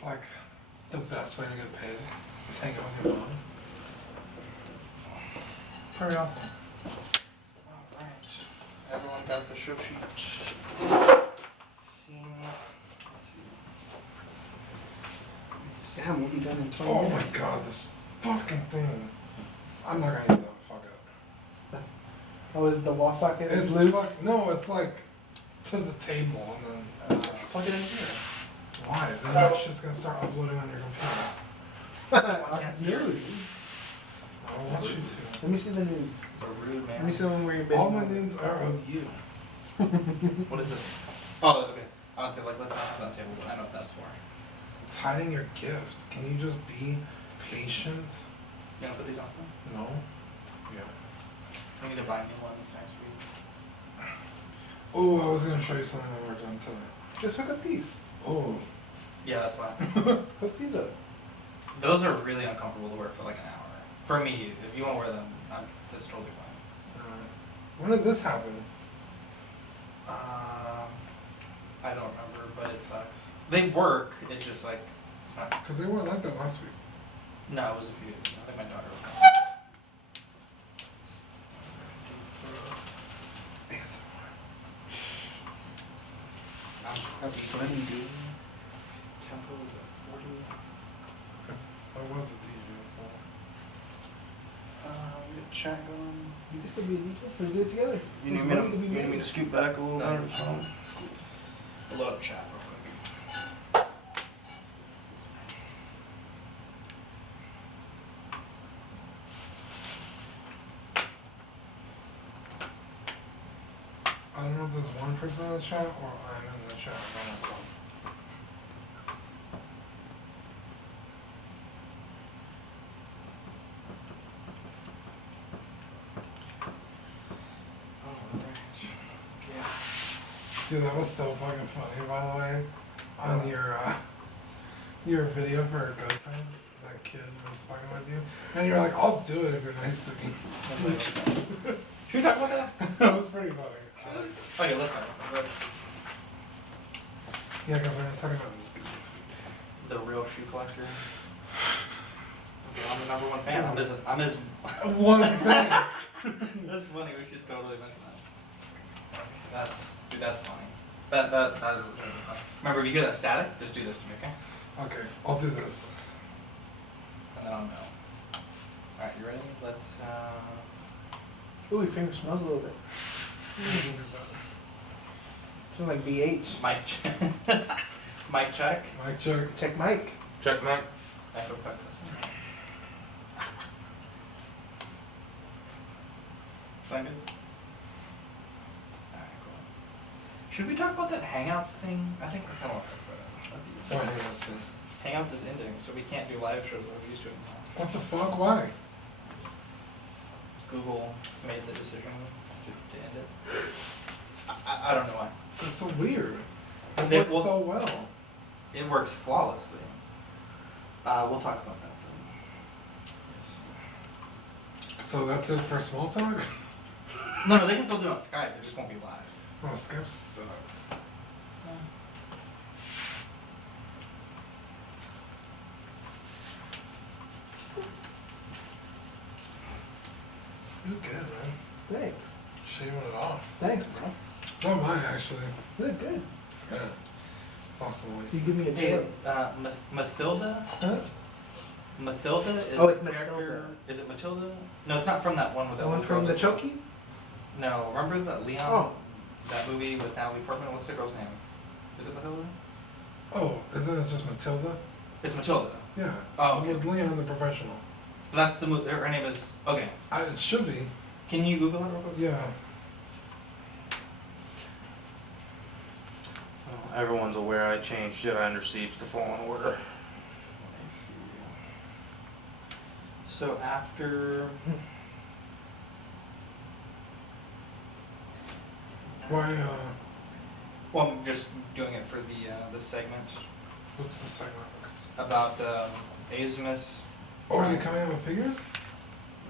It's like the best way to get paid. Just hang out with your mom. Pretty awesome. Alright. Everyone got the show sheet. See. Damn, we'll be done in 20 Oh minutes. my god, this fucking thing. I'm not gonna use that. Fuck it. Oh, is the wall socket It's loose? no, it's like to the table and then Plug it in here. why? Then that shit's gonna start uploading on your computer. Why can't It's you? news. I don't want you to. Let me see the news. We're rude, man. Let me see the one where you're bending All my over. needs are of you. What is this? Oh, okay. Honestly, like, let's not have that table, but I know what that's for. It's hiding your gifts. Can you just be patient? You gonna put these on? No? Yeah. I need to buy new ones next week. Oh, I was gonna show you something when we're done tonight. Just hook up these. Oh. Yeah, that's why. Hook these up. Those are really uncomfortable to wear for like an hour. For me, if you won't wear them, that's totally fine. When did this happen? I don't remember, but it sucks. They work, it's just like, it's not. Because they weren't like that last week. No, it was a few days ago. I think my daughter was That's funny, dude. Tempo is at 40. I was a DJ, so. We got chat going. You can still be a DJ. Let's do it together. You need It's me to, money be you need me made. to scoot back a little No, bit or something? Load up chat real quick. I don't know if there's one person in the chat or I'm in the chat by myself. Dude, that was so fucking funny, by the way. On your video for Go Times, that kid was fucking with you. And you were like, I'll do it if you're nice to me. Should we talk about that? That was pretty funny. I liked it. Okay, let's talk about it. Yeah, because we're not talking about this week. The real shoe collector. Okay, I'm the #1 fan. I'm his. One thing. That's funny. We should totally mention that. That's funny. That is really funny. Remember, if you get that static, just do this to me, okay? Okay, I'll do this. And then I'll know. All right, you ready? Let's. Ooh, your finger smells a little bit. Smells like BH. Mic check. Mic check. Mic check. Check mic. Check, Mike. I have to cut this one. Sound good? Alright, cool. Should we talk about that Hangouts thing? I think we kind of want to talk about it. Oh, hang on, Steve. Hangouts is ending, so we can't do live shows like we used to anymore. What the fuck? Why? Google made the decision to end it. I don't know why. That's so weird. It They- works well- so well. It works flawlessly. We'll talk about that then. Yes. So that's it for small talk? No, they can still do it on Skype. It just won't be live. Oh, Skype sucks. You good, man. Thanks. Shaving it off. Thanks, bro. So am I, actually. Good, good. Yeah. Awesome. You give me a Hey, joke. Mathilda? Huh? Mathilda is Oh, it's the character- Matilda. Is it Matilda? No, it's not from that one with The that one girl from the that's- Chucky? No, remember that Leon? Oh. That movie with Natalie Portman? What's the girl's name? Is it Matilda? Oh, isn't it just Matilda? It's Matilda. Yeah. Oh, okay. With Leon the Professional. That's the movie. Her name is. Okay. It should be. Can you Google it real quick? Yeah. Well, everyone's aware I changed Jedi Under Siege to Fallen Order. Let me see. So after. Why, Well, I'm just doing it for the segment what's the segment? about Azimus. Oh, are they coming out with figures?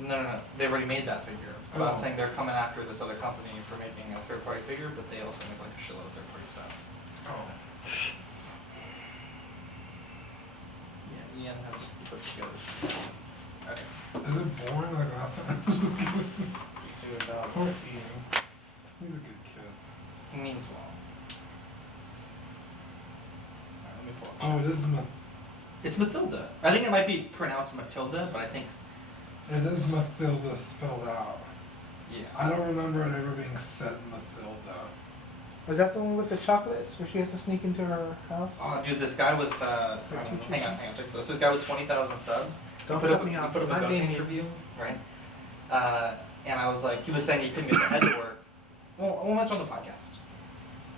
No. They've already made that figure. But Oh. I'm saying they're coming after this other company for making a third-party figure, but they also make like a shitload of third-party stuff. Oh. Ian has put together. Okay. Is it boring like last time? Just kidding. Dude, that was- Poor Ian. He's a good kid. He means well. Alright, let me pull up. Oh, it is It's Mathilda. I think it might be pronounced Matilda, but I think it is Mathilda spelled out. yeah. I don't remember it ever being said Mathilda. Was that the one with the chocolates where she has to sneak into her house? Oh, dude, this guy with hang on, check this. This guy with 20,000 subs. Don't he put up cut me off. he put up a I'm not GoTanks being- review, right? And I was like, he was saying he couldn't get the head to work. Well, I mention on the podcast.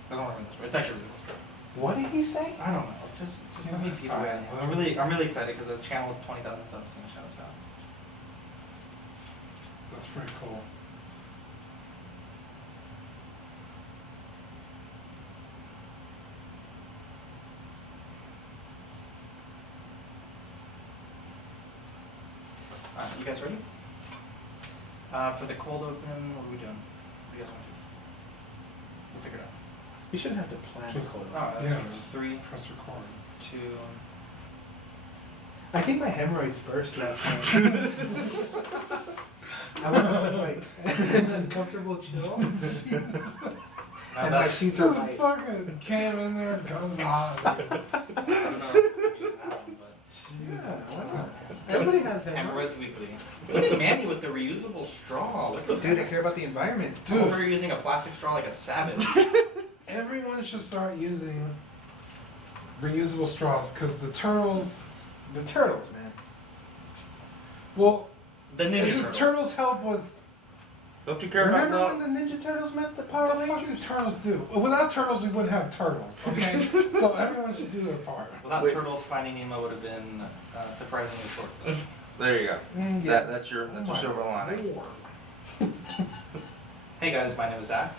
I don't remember this, but it's actually really cool. What did he say? I don't know. Just He's let me see the way I am. excited. I'm really excited because the channel with 20,000 subs is gonna shout us out. That's pretty cool. You guys ready? For the cold open, what are we doing? What do you guys want to do? We'll figure it out. You shouldn't have to plan Just- a cold. Oh, that's Yeah, true. just 3, press record. 2. I think my hemorrhoids burst last time. I went up with like an uncomfortable chill, Now and my that's. sheets are Just white. fucking came in there, guns hot. I don't know if it happened, but. Yeah, why not? Everybody has hemorrhoids. Hemorrhoids Weekly. Look at Manny with the reusable straw. Look at Dude, I that. care about the environment. I'm over here using a plastic straw like a savage. Everyone should start using reusable straws because the turtles. The turtles, man. Well, The Ninja because Turtles. turtles help with. Don't you care about Remember that? when the Ninja Turtles met the Power What the fuck do Rangers? turtles do? Well, without turtles, we wouldn't have turtles. Okay, so everyone should do their part. Without Wait. Turtles, Finding Nemo would have been surprisingly short. There you go. Yeah. That's your Oh my silver lining. Lord. Hey guys, my name is Zach.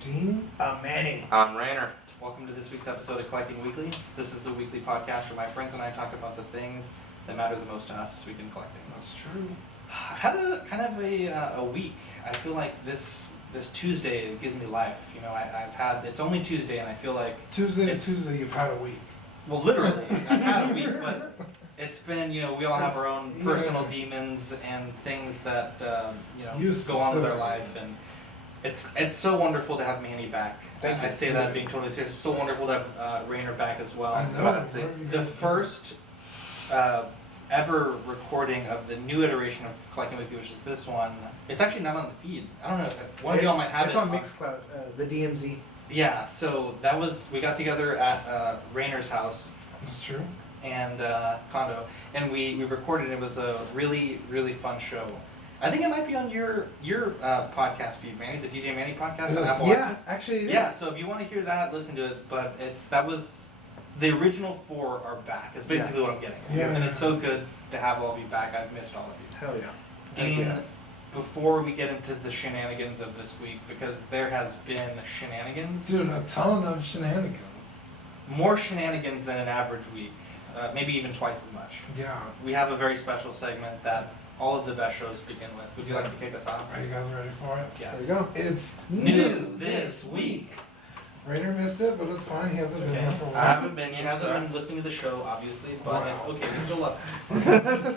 Dean. Manny. I'm Rainer. Welcome to this week's episode of Collecting Weekly. This is the weekly podcast where my friends and I talk about the things that matter the most to us this week in collecting. That's true. I've had a kind of a week. I feel like this Tuesday gives me life. You know, I've had, it's only Tuesday and I feel like, Tuesday to It's- Tuesday, you've had a week. well, literally, I've had a week, but it's been, you know, we all have our own It's- personal yeah. demons and things that, you know, You go on with our specifically. life. And it's so wonderful to have Manny back. Thank I you. say that being totally serious. It's so wonderful to have Rainer back as well. I know. Well, see, What have you The guys first ever recording of the new iteration of Collecting Weekly, which is this one. It's actually not on the feed. I don't know. One of y'all might have it's it. on Mixcloud, the DMZ. Yeah. So that was, we got together at Rainer's house done? That's true. and condo, and we recorded. It was a really fun show. I think it might be on your podcast feed, Manny, the DJ Manny podcast It on is. Apple Yeah, iTunes. actually it is. Yeah, so if you want to hear that, listen to it. But that was the original 4 are back. Is basically what I'm getting. At. Yeah. And it's so good to have all of you back. I've missed all of you. Hell yeah. Dean, Yeah. before we get into the shenanigans of this week, because there has been shenanigans, Dude, a ton of shenanigans. more shenanigans than an average week, maybe even twice as much. Yeah. We have a very special segment that all of the best shows begin with. Would you Yeah. like to kick us off? Are you guys ready for it? Yes. There we go. It's New this week. Rainer missed it, but it's fine. He hasn't been Okay. here for a I while. haven't been He here, hasn't so been listening to the show, obviously, but Wow. it's okay. We still love him.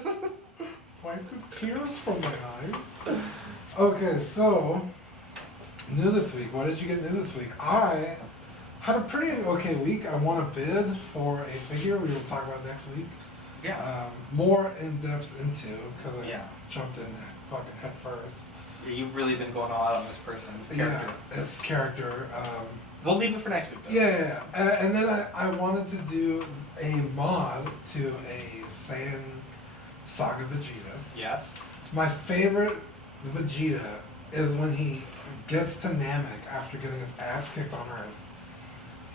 Wipe the tears from my eyes. Okay, so new this week. What did you get new this week? I had a pretty okay week. I won a bid for a figure we will talk about next week. Yeah. More in depth into because I Yeah. jumped in fucking head first. You've really been going all out on this person's character. Yeah, it's character. We'll leave it for next week, though. Yeah. And then I wanted to do a mod to a Saiyan Saga Vegeta. Yes. My favorite Vegeta is when he gets to Namek after getting his ass kicked on Earth.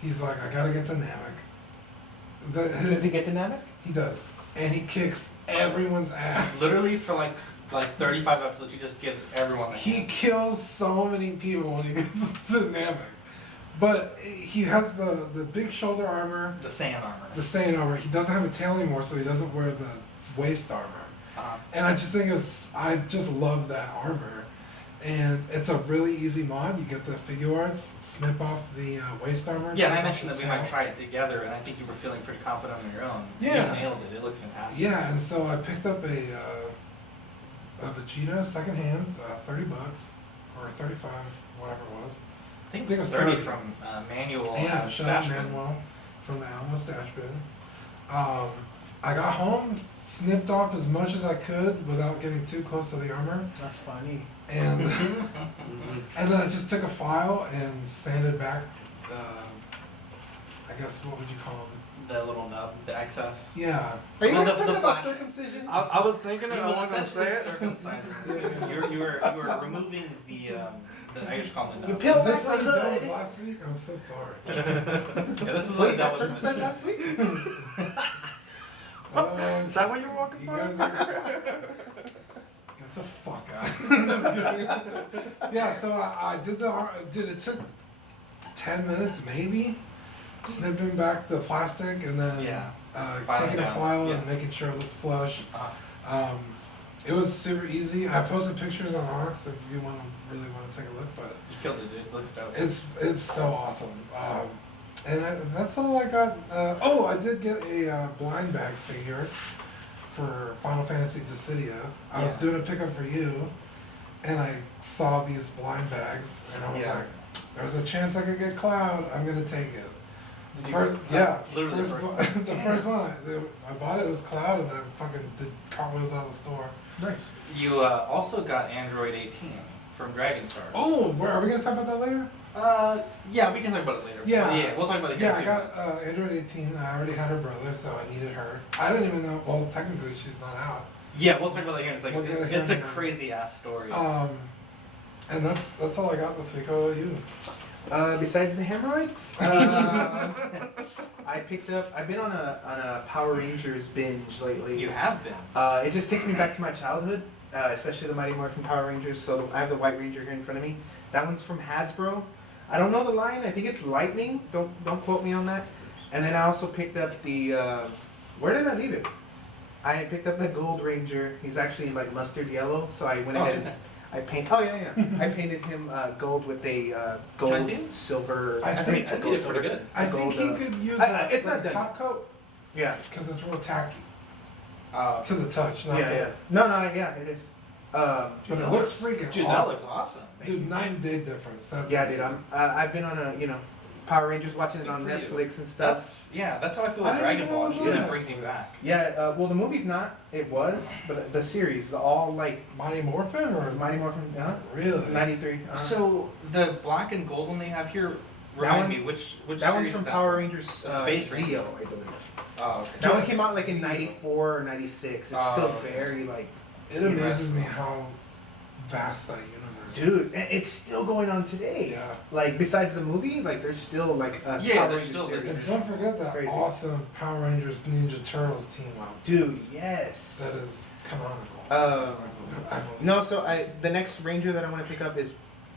He's like, I gotta get to Namek. Does he get to Namek? He does. And he kicks everyone's ass. Literally for like 35 episodes, he just gives everyone the He hand. kills so many people when he gets to Namek. But he has the big shoulder armor, The Saiyan armor. the Saiyan armor. He doesn't have a tail anymore, so he doesn't wear the waist armor. Uh-huh. And I just think I just love that armor. And it's a really easy mod. You get the figure arts, snip off the waist armor. Yeah, take and I off mentioned the that we might tail. try it together, and I think you were feeling pretty confident on your own. Yeah. You nailed it. It looks fantastic. Yeah, and so I picked up a Vegeta secondhand, $30 or 35, whatever it was. I think I think it was it was 30 30. from Manual. Yeah, and shout out Stash Bin. Manuel from the Alamo Stash Bin. I got home, snipped off as much as I could without getting too close to the armor, That's funny. and and then I just took a file and sanded back the, I guess what would you call them? The little nub, the excess. Yeah. Are you Well, guys the talking about flash- circumcision? I was thinking it, He I was wasn't gonna say essentially it. circumcising. You were removing the I just call them the You nub. peel Is this back what the you dealt hood. with last week? I'm so sorry. Yeah, this is what Wait, I you got dealt with. circumcised last week? Oh, Is that what you're walking you for? guys are get the fuck out. Just kidding. Yeah, so I did dude, it took 10 minutes maybe, snipping back the plastic and then Yeah. taking a down, file yeah. and making sure it looked flush. Uh, It was super easy. I posted pictures on Onyx if you really want to take a look, but you killed it, dude. It looks dope. it's so awesome. That's all I got. I did get a blind bag figure for Final Fantasy Dissidia. I was Yeah. doing a pickup for you, and I saw these blind bags, and I was Yeah. like, "There's a chance I could get Cloud. I'm gonna take it." Did you- First, yeah, Literally first, the first the first one I bought it was Cloud, and I fucking did cartwheels out of the store. Nice. You also got Android 18 from Dragon Stars. Oh, are we gonna talk about that later? Yeah, we can talk about it later. Yeah. Yeah, we'll talk about it here. Yeah, in I a few got minutes. Android 18. I already had her brother, so I needed her. I didn't even know. Well, technically, she's not out. Yeah, we'll talk about that again. It's like We'll get it it's a here in a minute. crazy ass story. And that's all I got this week. How about you? Besides the hemorrhoids, I've been on a Power Rangers binge lately. You have been. It just takes me back to my childhood, especially the Mighty Morphin Power Rangers. So I have the White Ranger here in front of me. That one's from Hasbro. I don't know the line. I think it's Lightning. Don't quote me on that. And then I also picked up the. Where did I leave it? I picked up the Gold Ranger. He's actually like mustard yellow. So I went Oh, ahead. okay. I painted him gold with a gold, Can I see it? silver. I I think- think it's pretty good. I think he gold, could use it's like not a done. top coat Yeah. because it's real tacky Oh, to the touch. Not Yeah, the, yeah. No, yeah, it is. But it that looks looks- freaking dude, awesome. that looks awesome. Dude, 9-day difference. That's Yeah, dude. amazing. I've been on a Power Rangers, watching it Good on for you. Netflix and stuff. That's how I feel I with didn't Dragon know Ball. it was It on really brings you Netflix. back. Yeah. Well, the movie's not. It was, but the series, all like Mighty Morphin or Mighty Morphin. really? 93. So the black and gold one they have here, That remind one- me which That one's series from is that Power from? Rangers Space Zeo, Ranger. I believe. Oh, okay. That one Yes, came out like in Zeo. 94 or 96. It's Oh, still okay. very like. It amazes me how vast that universe Dude, is. and it's still going on today. Yeah. Like besides the movie, like there's still like a Yeah, Power there's Rangers still- series. And don't forget that Crazy. awesome Power Rangers Ninja Turtles team up. Dude, yes. That is canonical. Um, I believe. No, so the next Ranger that I want to pick up is,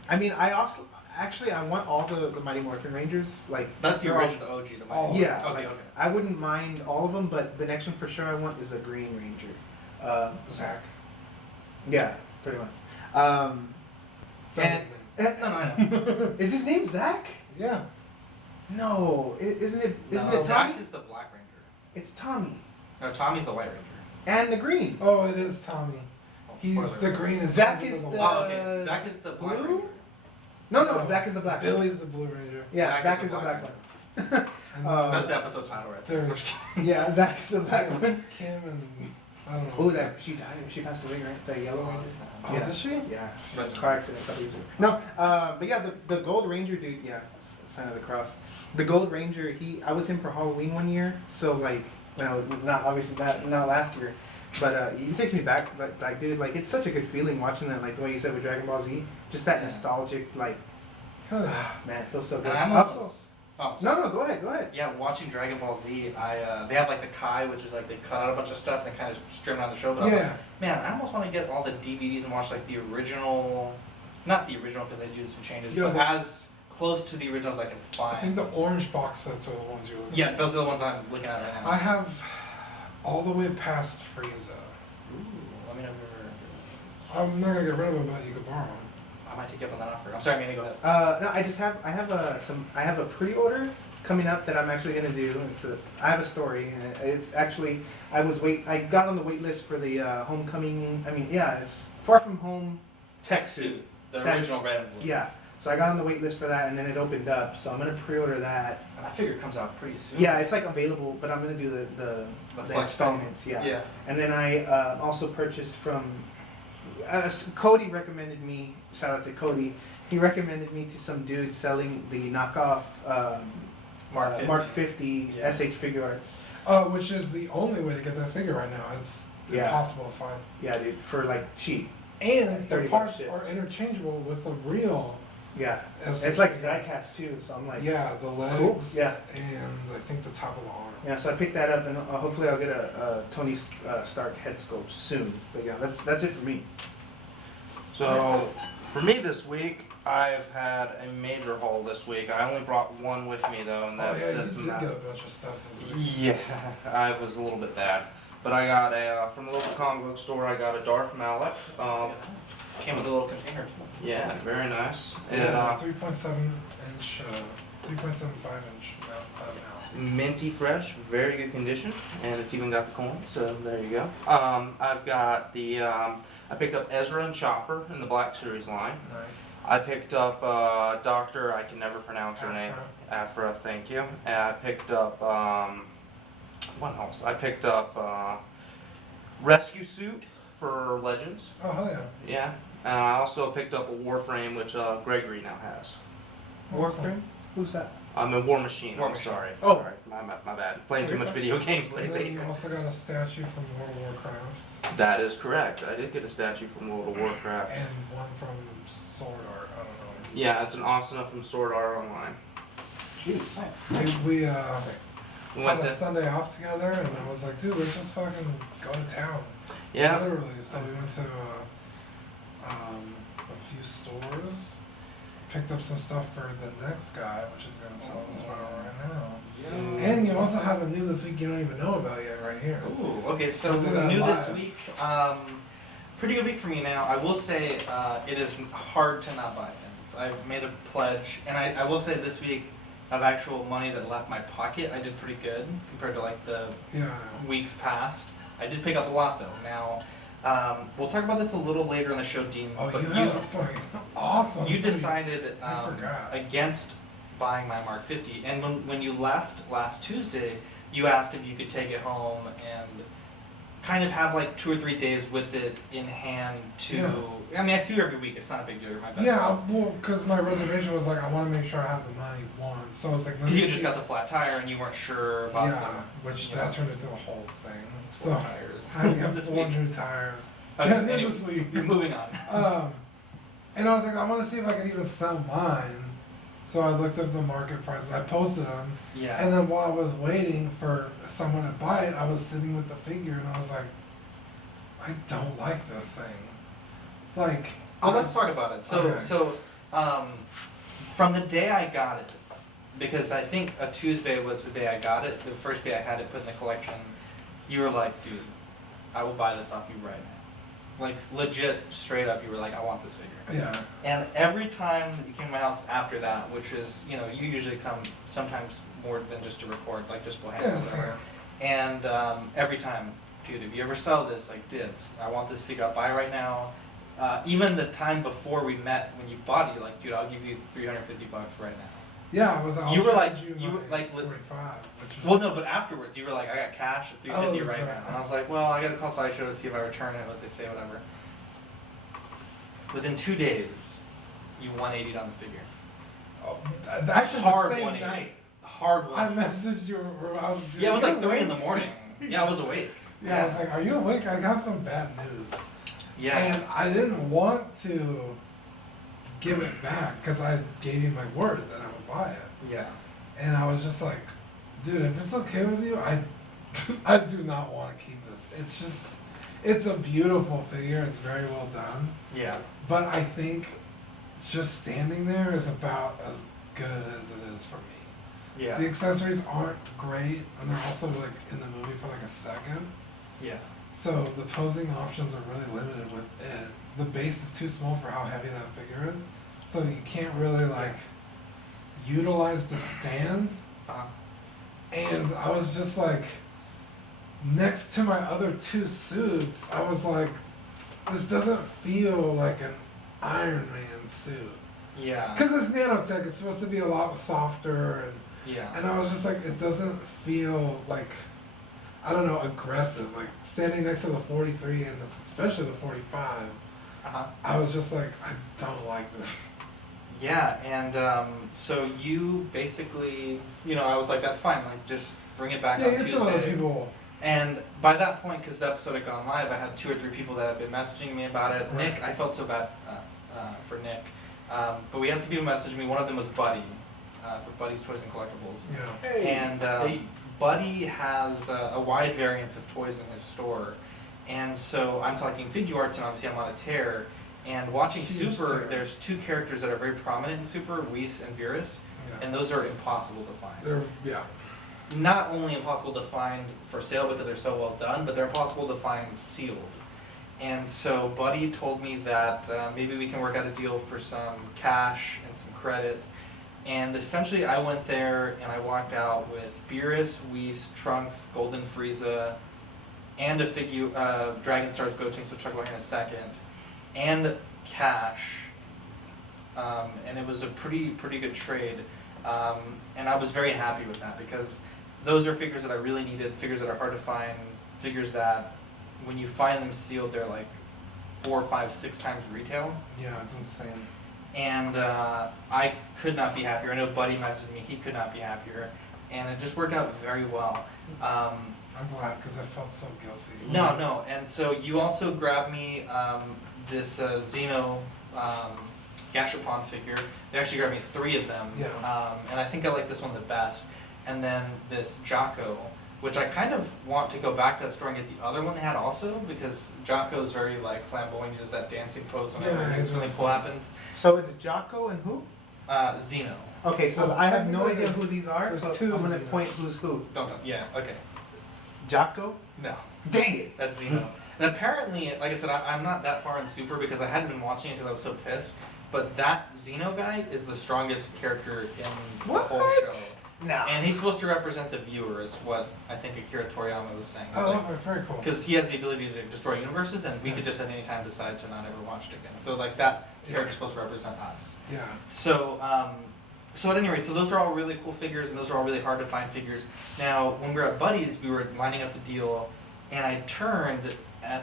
I mean, I also actually I want all the Mighty Morphin Rangers. Like That's the they're all- original OG. The Oh, Mighty. Yeah, Okay. like, Okay. I wouldn't mind all of them, but the next one for sure I want is a Green Ranger. Zach. Yeah, pretty much. And No, I know. is his name Zach? Yeah. No, isn't it? Isn't No, it Zach Tommy? is the Black Ranger. It's Tommy No, Tommy's the White Ranger. and the Green. Oh, it is Tommy. He's Spoiler. the green is Zach Tommy is the- Oh, okay. Zach is the Black blue? Ranger. No, Oh, Zach is the Black. One. Billy's the Blue Ranger. Yeah, Zach Zach is is the the Black Black one. And That's the episode title right there. there's, Yeah, Zach is the Black there's one. Kim and I don't know. Oh, that she died. She passed away, right? The yellow Ranger. Oh, Yeah. did she? Yeah. Rest in Car peace. accident a couple years ago. No, but yeah, the Gold Ranger dude, yeah, sign of the cross. The Gold Ranger, I was him for Halloween one year, so like, well, not obviously not last year, but he takes me back, like dude, like it's such a good feeling watching that, like the way you said with Dragon Ball Z, just that Yeah. nostalgic, like, Hell yeah. man, it feels so good. And I'm Also, almost. Oh, no, go ahead. Yeah, watching Dragon Ball Z, they have like the Kai, which is like they cut out a bunch of stuff and they kind of stream it on the show. But I'm like, Yeah. man, I almost want to get all the DVDs and watch like the original, not the original because they do some changes, Yeah, but the- as close to the originals I can I think find. the orange box sets are the ones you're looking Yeah, at. those are the ones I'm looking at right now. I have all the way past Frieza. Ooh, let me know if you're. I'm not gonna get rid of him, but you could borrow him. I might take you up on that offer. I'm sorry, Manny, go ahead. No, I have a pre-order coming up that I'm actually gonna do. I have a story. And it's actually I got on the wait list for the homecoming. I mean, yeah, it's Far From Home tech suit. The That's- original red and blue. Yeah. So I got on the wait list for that, and then it opened up. So I'm gonna pre-order that. And I figure it comes out pretty soon. Yeah, it's like available, but I'm gonna do the flex installments. Yeah. Yeah. And then I also purchased from Cody recommended me. Shout out to Cody. He recommended me to some dude selling the knockoff Mark 50. 50 Yeah. SH Figure Arts. Which is the only way to get that figure right now. It's Yeah. impossible to find. Yeah, dude, for like cheap. And the 30 parts bucks shipped. are interchangeable with the real. Yeah. SH It's like figure die arts. cast too, so I'm like, Yeah, the legs. Cool. Yeah. And I think the top of the arm. Yeah, so I picked that up, and hopefully I'll get a Tony Stark head sculpt soon. But yeah, that's it for me. So, for me this week, I've had a major haul this week. I only brought one with me though, and that's oh yeah, this you and did that. get a bunch of stuff this week. Yeah, I was a little bit bad. But I got from the local comic book store, I got a Darth Malak. Came with a little container too. Yeah, very nice. Yeah, And 3.7 inch, 3.75 inch mount. minty fresh, very good condition, and it's even got the coin, so there you go. I've got the, I picked up Ezra and Chopper in the Black Series line. Nice. I picked up Doctor, I can never pronounce her name. Afra. Afra, thank you. And I picked up, what else? I picked up Rescue Suit for Legends. Oh hell yeah. Yeah. And I also picked up a Warframe, which Gregory now has. Warframe? Who's that? I'm a War Machine, War I'm Machine. sorry. Oh. Sorry, my bad. Playing too much Warframe? video games And then lately. you also got a statue from World of Warcraft. That is correct. I did get a statue from World of Warcraft. And one from Sword Art, I don't know. Yeah, it's an Asuna from Sword Art Online. Jeez. Nice. We We had went a to, Sunday off together, and I was like, dude, let's just fucking go to town. yeah. Literally. So we went to a few stores, picked up some stuff for the next guy, which is going to tell us about right now. And you also have a new this week you don't even know about yet, right here. Ooh, okay, so We'll do that new this live. week. Pretty good week for me now. I will say it is hard to not buy things. I've made a pledge, and I will say this week of actual money that left my pocket, I did pretty good compared to like the Yeah. weeks past. I did pick up a lot though. Now, we'll talk about this a little later in the show, Dean. Oh, but you had a fucking awesome. you decided I forgot. against buying my Mark 50, and when you left last Tuesday, you asked if you could take it home and kind of have like 2 or 3 days with it in hand to. Yeah. I mean, I see you every week. It's not a big deal. You're my best Yeah, friend. well, because my reservation was like, I want to make sure I have the money, one. So I was like, let me You see. just got the flat tire and you weren't sure about Yeah, them. which you that know, turned into a whole thing. four So tires. I had to get This 4 week. new tires. Okay, Yeah, anyway, this week. You're moving on. And I was like, I want to see if I could even sell mine. So I looked up the market prices. I posted them. Yeah. And then while I was waiting for someone to buy it, I was sitting with the figure and I was like, I don't like this thing. Like, Well, let's talk about it. So, Okay. from the day I got it, because I think a Tuesday was the day I got it, the first day I had it put in the collection, you were like, dude, I will buy this off you right now. Like, legit, straight up, you were like, I want this figure. yeah. And every time that you came to my house after that, which is, you know, you usually come sometimes more than just to record, like just we'll hang Yeah, out, just whatever. hang out. And every time, dude, if you ever sell this, like dibs, I want this figure, I'll buy it right now. Even the time before we met, when you bought it, you're like, dude, I'll give you $350 right now. Yeah, I was like, You I'll were like- charge you my were like- 45, which is, Well, no, but afterwards, you were like, I got cash at $350 Oh, right that's now. right. And I was like, well, I gotta call Sideshow to see if I return it, what they say, whatever. Within 2 days, you 180'd on the figure. oh, actually Hard the same 180. night. Hard I one. messaged you, or I was Yeah, it was like "You're 3 in the awake?" morning. Yeah, I was awake. Yeah, I was like, are you awake? I got some bad news. Yeah. And I didn't want to give it back because I gave you my word that I would buy it. Yeah. And I was just like, dude, if it's okay with you, I do not want to keep this. It's just, it's a beautiful figure. It's very well done. Yeah. But I think just standing there is about as good as it is for me. Yeah. The accessories aren't great, and they're also like in the movie for like a second. Yeah. So the posing options are really limited with it. the base is too small for how heavy that figure is, so you can't really like utilize the stand. And I was just like, next to my other two suits, I was like, this doesn't feel like an Iron Man suit. Yeah. Because it's nanotech, it's supposed to be a lot softer, Yeah. and I was just like, it doesn't feel like, I don't know, aggressive. Like standing next to the 43 and especially the 45, I was just like, I don't like this. Yeah, and so you basically, I was like, that's fine, like just bring it back Yeah, on it's Tuesday. some other people. And by that point, because the episode had gone live, I had 2 or 3 people that had been messaging me about it. Right. Nick, I felt so bad for Nick. But we had some people messaging me. One of them was Buddy, for Buddy's Toys and Collectibles. Yeah. Hey. And Buddy has a wide variance of toys in his store. And so I'm collecting figure arts, and obviously I'm on a tear. And watching Huge Super, tear. there's 2 characters that are very prominent in Super, Whis and Beerus. Yeah. And those are impossible to find. Yeah. Not only impossible to find for sale because they're so well done, but they're impossible to find sealed. And so Buddy told me that maybe we can work out a deal for some cash and some credit. And essentially I went there and I walked out with Beerus, Whis, Trunks, Golden Frieza, and a figure, Dragon Stars Gotenks, which I'll talk about here in a second, and cash. And it was a pretty good trade. And I was very happy with that because those are figures that I really needed, figures that are hard to find, figures that when you find them sealed, they're like 4, 5, 6 times retail. Yeah, it's insane. And I could not be happier. I know Buddy messaged me, he could not be happier. And it just worked out very well. I'm glad because I felt so guilty. No. And so you also grabbed me this Xeno Gashapon figure. They actually grabbed me 3 of them. Yeah. And I think I like this one the best. And then this Jocko, which I kind of want to go back to that store and get the other one they had also, because Jocko is very like flamboyant. He does that dancing pose whenever Yeah, he's something really cool fun. happens. So it's Jocko and who? Xeno. Okay, so Well, I have no technically idea who these are, there's so 2 I'm gonna Xenos. point who's who. Don't. Yeah. Okay. Jocko? No. Dang it! That's Xeno. And apparently, like I said, I'm not that far in Super because I hadn't been watching it because I was so pissed. But that Xeno guy is the strongest character in the whole What? show. No. And he's supposed to represent the viewer, is what I think Akira Toriyama was saying. Oh, okay, very cool. Because he has the ability to destroy universes, and we could just at any time decide to not ever watch it again. So like that character's supposed to represent us. Yeah. So, so at any rate, so those are all really cool figures, and those are all really hard to find figures. Now, when we were at Buddy's, we were lining up the deal, and I turned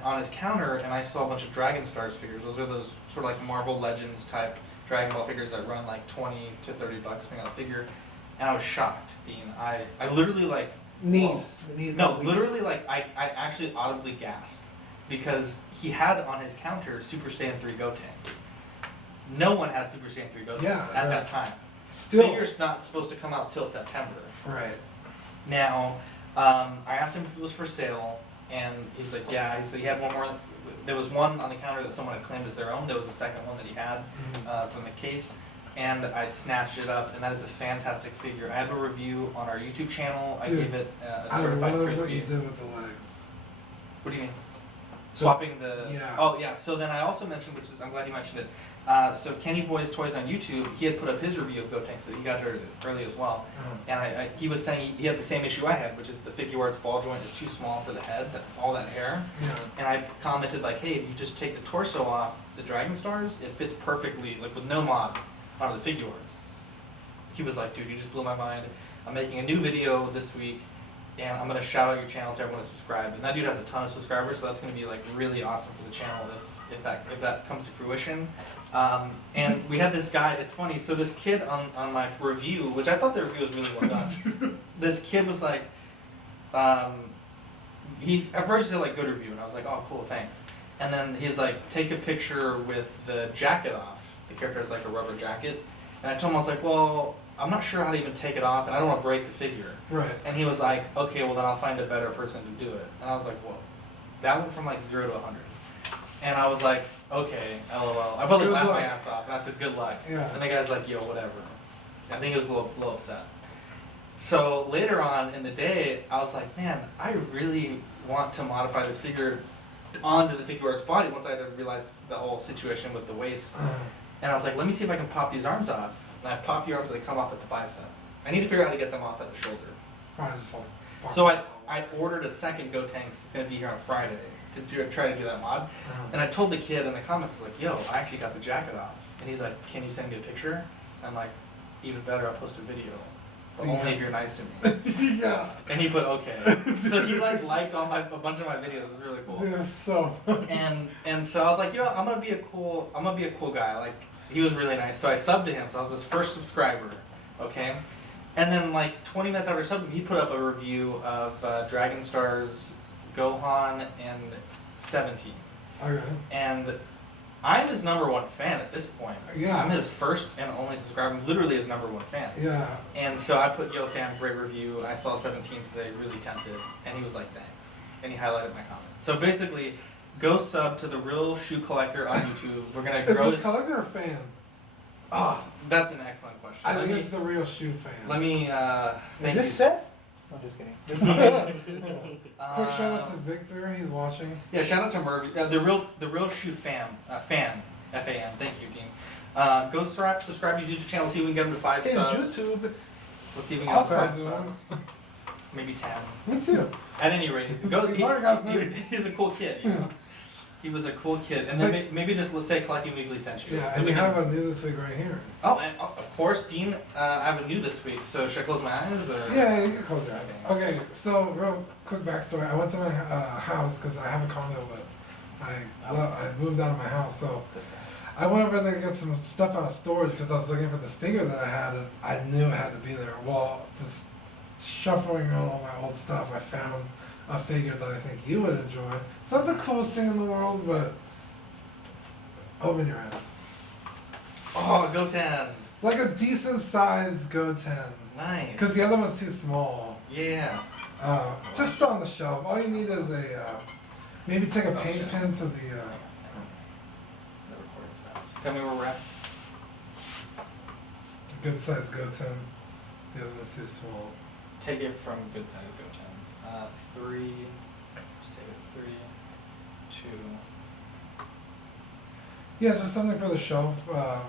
on his counter, and I saw a bunch of Dragon Stars figures. Those are those sort of like Marvel Legends type Dragon Ball figures that run like 20 to 30 bucks depending on the figure. And I was shocked, Dean. I literally like... Knees. The knees No, go weak. literally like I actually audibly gasped because he had on his counter Super Saiyan 3 Gotenks. No one has Super Saiyan 3 Gotenks Yeah, at right. that time. Still. Figure's not supposed to come out till September. Right. Now, I asked him if it was for sale, and he's like, yeah. He said he had one more. There was one on the counter that someone had claimed as their own. There was a second one that he had from the case, and I snatched it up, and that is a fantastic figure. I have a review on our YouTube channel. I Dude, gave it a I certified love crispy. what you did with the legs. What do you mean? So- Swapping the. Yeah. Oh yeah. So then I also mentioned, which is I'm glad you mentioned it. So Kenny Boy's Toys on YouTube, he had put up his review of Gotenks that he got early as well, and he was saying he had the same issue I had, which is the figure art's ball joint is too small for the head, all that hair. Yeah. And I commented like, hey, if you just take the torso off the Dragon Stars, it fits perfectly, like with no mods, onto the figure arts. He was like, dude, you just blew my mind. I'm making a new video this week, and I'm gonna shout out your channel to everyone to subscribe. And that dude has a ton of subscribers, so that's gonna be like really awesome for the channel if that comes to fruition. And we had this guy. It's funny. So this kid on my review, which I thought the review was really well done. This kid was like, he's at first he said like good review, and I was like, oh cool, thanks. And then he's like, take a picture with the jacket off. The character has like a rubber jacket, and I told him I was like, well, I'm not sure how to even take it off, and I don't want to break the figure. Right. And he was like, okay, well then I'll find a better person to do it. And I was like, whoa, that went from like 0 to 100. And I was like, okay, LOL. I probably Good laughed my luck. ass off, and I said, good luck. Yeah. And the guy's like, yo, whatever. I think he was a little upset. So later on in the day, I was like, man, I really want to modify this figure onto the figure arts body once I had realized the whole situation with the waist. And I was like, let me see if I can pop these arms off. And I popped the arms and they come off at the bicep. I need to figure out how to get them off at the shoulder. Probably just like. So I ordered a second Gotenks. It's gonna be here on Friday to try to do that mod. And I told the kid in the comments like, yo, I actually got the jacket off. And he's like, can you send me a picture? And I'm like, even better, I'll post a video. But only if you're nice to me. Yeah. And he put okay. So he like liked a bunch of my videos. It was really cool. They're so funny. And so I was like, you know, I'm gonna be a cool guy. Like he was really nice. So I subbed to him. So I was his first subscriber. Okay. And then like 20 minutes after subbing, he put up a review of Dragon Stars, Gohan, and 17. Okay. And I'm his #1 fan at this point. Yeah. I'm his first and only subscriber. I'm literally his #1 fan. Yeah. And so I put, yo fam, great review. I saw 17 today, really tempted. And he was like, thanks. And he highlighted my comment. So basically, go sub to The Real Shoe Collector on YouTube. We're going to Is grow it this. collector or fan? Oh, that's an excellent question. I think it's the real shoe fan. Let me, thank Is this you. Seth? I'm just kidding. Quick shout out to Victor, he's watching. Yeah, shout out to Murphy. The real shoe fan, F-A-N. Thank you, Dean. Go subscribe to the YouTube channel. See if we can get him to 5 Hey, subs. YouTube. Let's see if we can I'll get him sub to to 5 him. subs. Maybe 10. Me too. At any rate, go. He's already got 3. He's a cool kid, you know. He was a cool kid, and then maybe just let's say Collecting Weekly sent you. Yeah, So and we you can- have a new this week right here. Oh, and of course, Dean. I have a new this week. So should I close my eyes or? Yeah, you can close your eyes. Okay, so real quick backstory. I went to my house because I have a condo, but I moved out of my house. So This guy. I went over there to get some stuff out of storage because I was looking for this figure that I had, and I knew it had to be there. Well, just shuffling around all my old stuff, I found a figure that I think you would enjoy. It's not the coolest thing in the world, but open your eyes. Oh, Goten. Like a decent sized Goten. Nice. Because the other one's too small. Yeah. Just on the shelf. All you need is a, maybe take a Oh, paint shit. pen to the, The recording stopped. Tell me where we're at. good sized Goten. The other one's too small. Take it from good side of Goten. 3. Save it. 3, 2. Yeah, just something for the shelf. I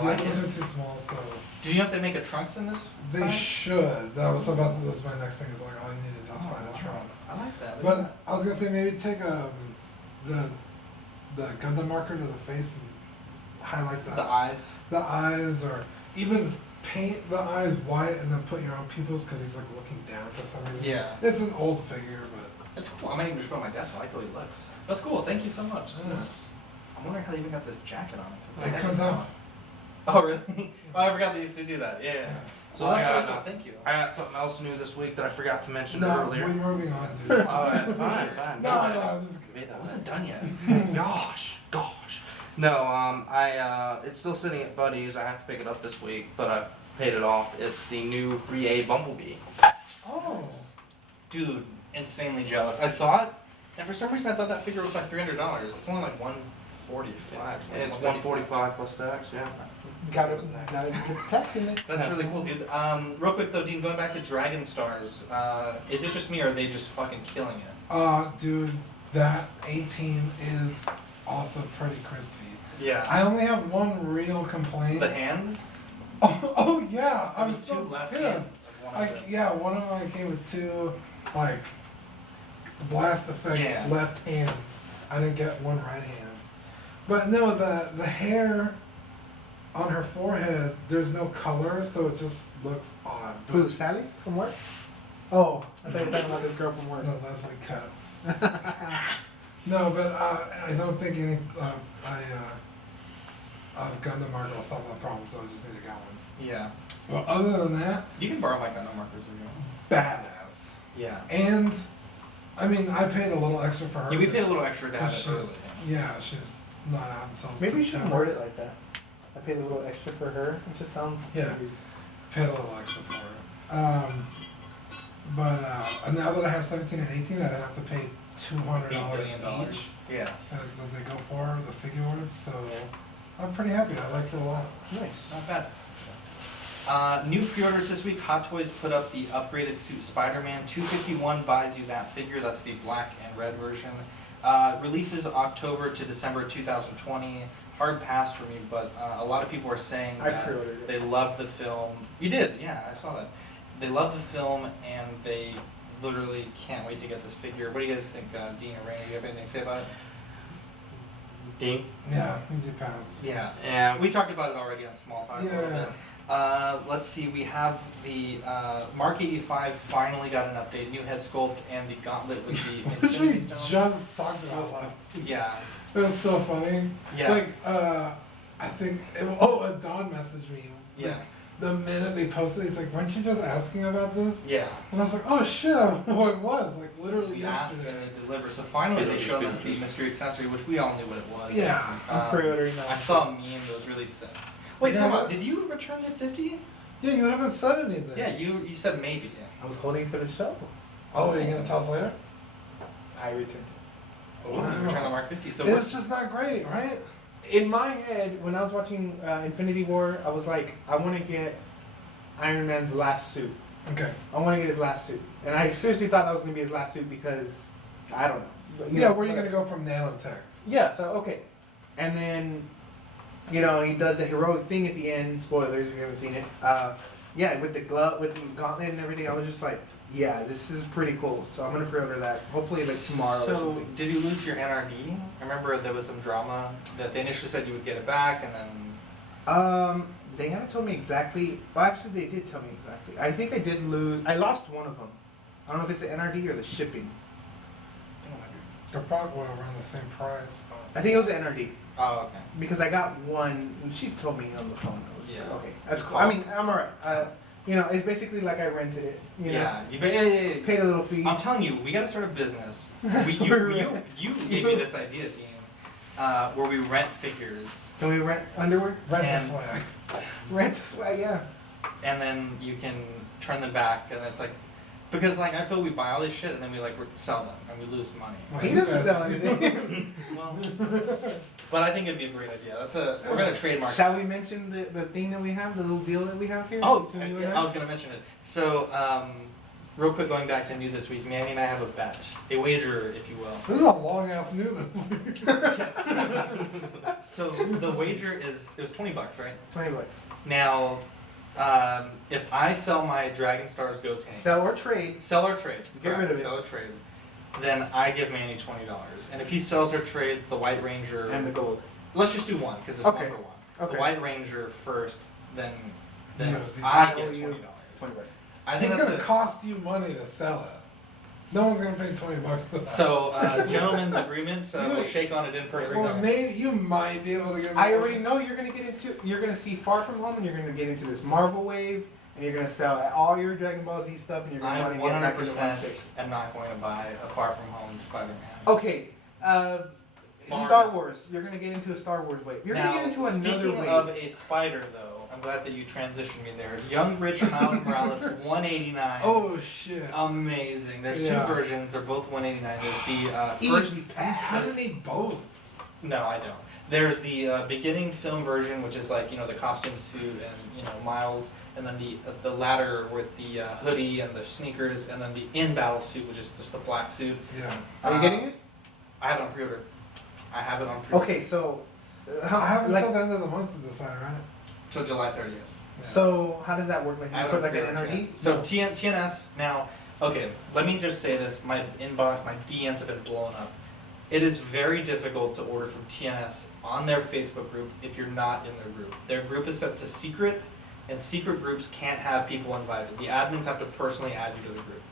The like other ones it. are too small, so Do you know if they make a trunks in this? they size? should. That was about, this is my next thing, is like all you need to do is Oh, find a wow. trunks. I like that. Look at But that. I was gonna say maybe take the Gundam marker to the face and highlight The eyes. the eyes, or even paint the eyes white and then put your own pupils because he's like looking down for some reason. Yeah. It's an old figure, but It's cool. I might even just put it on my desk. I like the way it looks. That's cool. Thank you so much. yeah. I'm wondering how they even got this jacket on it. 'cause It I comes hadn't- off. Oh really? Oh, I forgot they used to do that. Yeah. Yeah. So Well, I that's got, really cool. Thank you. I got something else new this week that I forgot to mention No, earlier. we're moving on, dude. Alright, fine. No, no, just Wait, that wasn't wasn't done yet. gosh. No, it's still sitting at Buddy's. I have to pick it up this week, but I've paid it off. It's the new 3A Bumblebee. oh. Dude, insanely jealous. I saw it, and for some reason I thought that figure was like $300. It's only like $145. And it's 145 plus tax, yeah. Gotta get the tax in there. That's really cool, dude. Real quick though, Dean, going back to Dragon Stars, is it just me or are they just fucking killing it? Dude, that 18 is also pretty crispy. Yeah. I only have one real complaint. The hand? Oh yeah, I was There's so two left pissed. hands of one of them. Yeah, one of them came with 2 like blast effect Yeah. left hands. I didn't get one right hand. But no, the hair on her forehead, there's no color, so it just looks odd. Who's Sally from work? Oh, I thought you were talking about this girl from work. No, Leslie Cuts. No, but I don't think any Gundam marker will solve that problem, so I just need to get one. Yeah. Well, other than that, You can borrow my Gundam markers if you want. badass. Yeah. And I mean, I paid a little extra for her. Yeah, we paid a little extra to have because it early. she's, yeah, she's not out until Maybe you should September. word it like that. I paid a little extra for her. It just sounds Yeah. weird. Paid a little extra for her. But now that I have 17 and 18, I don't have to pay $200 $8 billion. each Yeah. that they go for the figure orders. So I'm pretty happy. I liked it a lot. Nice. Not bad. New pre-orders this week. Hot Toys put up the upgraded suit Spider-Man. $251 buys you that figure. That's the black and red version. Releases October to December 2020. Hard pass for me, but a lot of people are saying I that pre-ordered it. they love the film. You did, yeah, I saw that. They love the film and they literally can't wait to get this figure. What do you guys think, Dean or Rainy? Do you have anything to say about it? Dean? Yeah, easy pounds. Yeah. Yeah. We talked about it already on Small Talk a little Yeah. bit. Let's see, we have the Mark 85 finally got an update, new head sculpt, and the gauntlet with the Which we Infinity Stone. just talked about last. Yeah, It was so funny. yeah, Like, I think, Dawn messaged me. Like, yeah, the minute they posted, it's like, weren't you just asking about this? yeah. And I was like, oh shit, I was. Like, literally We asked and yesterday. they deliver. So finally Yeah, they those showed us the pictures. mystery accessory, which we all knew what it was. Yeah. I'm pre-ordering that. I saw a meme that was really sick. Wait, Yeah, time what? out. Did you return to 50? Yeah, you haven't said anything. Yeah, you said maybe. I was holding for the show. Oh, are you going to tell us later? I returned. Oh, Wow. you returned to Mark 50. So we're It's just not great, right? In my head, when I was watching Infinity War, I was like, I want to get Iron Man's last suit. Okay. I want to get his last suit. And I seriously thought that was going to be his last suit because, I don't know. But, Yeah, where are you going to go from nanotech? Yeah, so, okay. And then, he does the heroic thing at the end. Spoilers if you haven't seen it. Yeah, with the glove, with the gauntlet and everything, I was just like, yeah, this is pretty cool. So I'm going to pre-order that. Hopefully, like, tomorrow or So, something. did you lose your NRD? I remember there was some drama that they initially said you would get it back, and then They haven't told me exactly. Well, actually, they did tell me exactly. I think I did lose. I lost one of them. I don't know if it's the NRD or the shipping. They're probably around the same price. I think it was the NRD oh, okay. because I got one. And she told me on the phone. It was Yeah. okay. That's cool. I mean, I'm alright. It's basically like I rented it. Yeah, you yeah. Paid a little fee. I'm telling you, we gotta start a business. You gave me this idea, Dean, where we rent figures, Can we rent underwear? Rent a And- swag. Rent a swag, yeah. and then you can turn them back, and it's like, because like I feel we buy all this shit and then we like sell them and we lose money. Well, He you doesn't guys- sell anything. Well, but I think it'd be a great idea. We're gonna trademark. Shall that. we mention the thing that we have, the little deal that we have here? Oh, between you and I was gonna mention it. So, real quick, going back to new this week, Manny and I have a bet, a wager, if you will. This is a long ass news this week. So the wager it was $20, right? $20. Now, if I sell my Dragon Stars Go tank, Sell or trade. sell or trade, Get rid correct, of it. sell or trade, then I give Manny $20. And if he sells or trades the White Ranger, And the gold. let's just do one because it's Okay. one for one. Okay. The White Ranger first, then Yes, I you- get $20. $20. I So think it's that's gonna cost you money to sell it. No one's gonna pay $20 for that. So, gentlemen's agreement, we'll shake on it in person. Well, maybe you might be able to get. I already know you're gonna see Far From Home, and you're gonna get into this Marvel wave, and you're gonna sell all your Dragon Ball Z stuff, and you're gonna I want to get back into 100% am not going to buy a Far From Home Spider-Man. Okay, Barn. Star Wars. You're gonna get into a Star Wars wave. You're Now, gonna get into another speaking wave. of a spider, though, I'm glad that you transitioned me there. Young Rich Miles Morales, 189. Oh shit. Amazing. There's Yeah. two versions. They're both 189. There's the first. Easy pass. Doesn't need both. No, I don't. There's the beginning film version, which is like the costume suit and Miles, and then the latter with the hoodie and the sneakers, and then the in battle suit, which is just the black suit. Yeah. Are you getting it? I have it on pre-order. I have it on pre-order. Okay, so I have like, until the end of the month to decide, right? Till July 30th. so how does that work? Like I you have put it like on an pre-order, NRD? TNS. So TNS now. Okay, let me just say this: my inbox, my DMs have been blowing up. It is very difficult to order from TNS on their Facebook group if you're not in their group. Their group is set to secret, and secret groups can't have people invited. The admins have to personally add you to the group.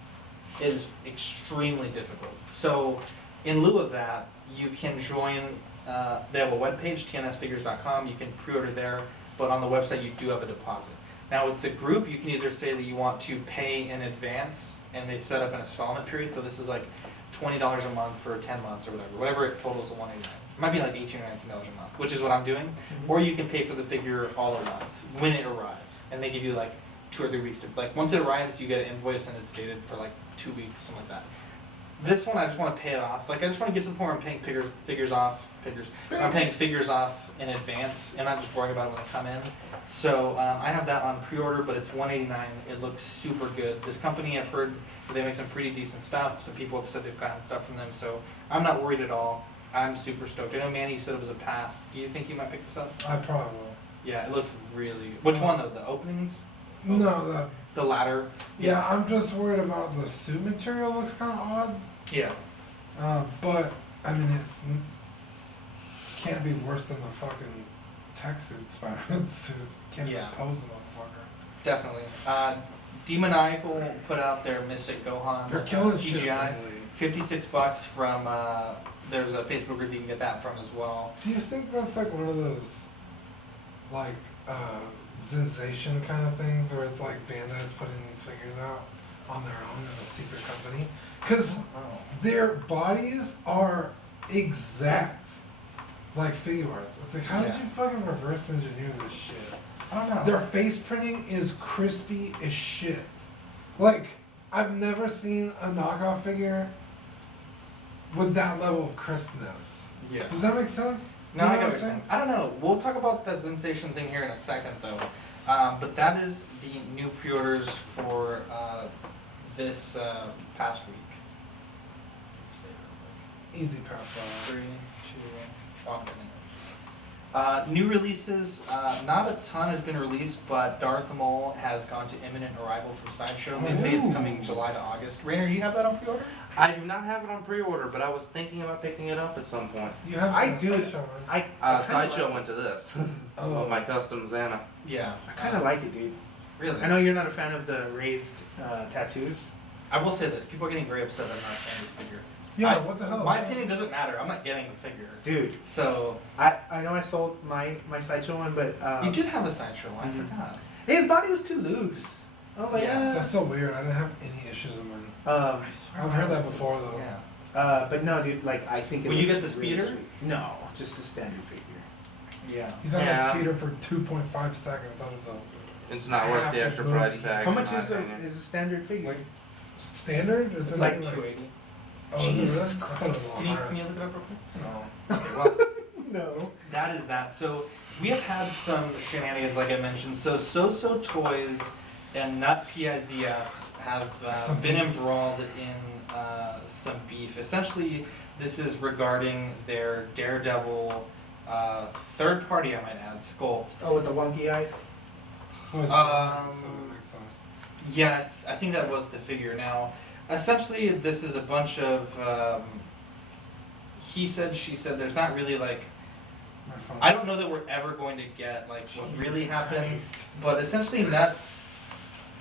It is extremely difficult. So, in lieu of that, you can join. They have a webpage, tnsfigures.com. You can pre-order there, but on the website you do have a deposit. Now with the group, you can either say that you want to pay in advance, and they set up an installment period. So this is like $20 a month for 10 months or whatever it totals to $189. It might be like $18 or $19 a month, which is what I'm doing. Or you can pay for the figure all at once when it arrives, and they give you like 2 or 3 weeks to once it arrives, you get an invoice and it's dated for like 2 weeks, something like that. This one, I just want to pay it off. Like, I just want to get to the point where I'm paying figures off in advance and not just worrying about it when they come in. So I have that on pre-order, but it's $189. It looks super good. This company, I've heard they make some pretty decent stuff. Some people have said they've gotten stuff from them, so I'm not worried at all. I'm super stoked. I know Manny said it was a pass. Do you think you might pick this up? I probably will. Yeah, it looks really. Which one though? The openings? No, The ladder. yeah, I'm just worried about the suit material. Looks kind of odd. Yeah. But I mean, it can't be worse than the fucking tech suit, Spider-Man suit. You can't Yeah. pose the motherfucker. Definitely. Demoniacal put out their Mystic Gohan They're killing shit CGI. lately. $56 from. There's a Facebook group you can get that from as well. Do you think that's like one of those, like, sensation kind of things, where it's like Bandai's putting these figures out on their own in a secret company? Because Oh. their bodies are exact like figure arts. It's like, how did Yeah. you fucking reverse engineer this shit? I don't know. Their face printing is crispy as shit. Like, I've never seen a knockoff figure with that level of crispness. Yeah. Does that make sense? No, You I know get what what you're saying. I don't know. We'll talk about that sensation thing here in a second, though. But that is the new pre-orders for this past week. Easy pass by. 3, 2, 1 minute. New releases, not a ton has been released, but Darth Maul has gone to imminent arrival from Sideshow. They say it's coming July to August. Rainer, do you have that on pre-order? I do not have it on pre-order, but I was thinking about picking it up at some point. You have I a do. Sideshow, right? I kinda Sideshow like went to this. Oh. My custom Xana. Yeah. I kind of like it, dude. Really? I know you're not a fan of the raised tattoos. I will say this. People are getting very upset that I'm not a fan of this figure. Yeah, I- what the hell? My opinion doesn't matter. I'm not getting the figure. Dude, So, I know I sold my sideshow one, but you did have a sideshow one. I Mhm. forgot. his body was too loose. I was like, Yeah. That's so weird. I didn't have any issues with mine. um, I swear I've mine heard that was- before, though. Yeah. but no, dude, like I think it Will you looks get the really speeder? sweet. No, just a standard figure. Yeah. He's on Yeah. that speeder for 2.5 seconds out of the It's not worth the extra Half price movie. tag. How in much my is a opinion. standard figure? like standard. Is It's it like 280. Oh, is it Jesus really? I thought it was a lot Can you, higher. can you look it up real quick? No. Okay, well, No. that is that. So we have had some shenanigans, like I mentioned. So So Toys and Nut PIZS have Some been beef. embroiled in some beef. Essentially, this is regarding their Daredevil third party, I might add, sculpt. Oh, with the wonky eyes. Oh, it's Um, blind, so that makes sense. Yeah, I think that was the figure. Now, essentially, this is a bunch of he said, she said. There's not really like. My phone's- I don't know that we're ever going to get like what really happened, Christ. but essentially Nuts.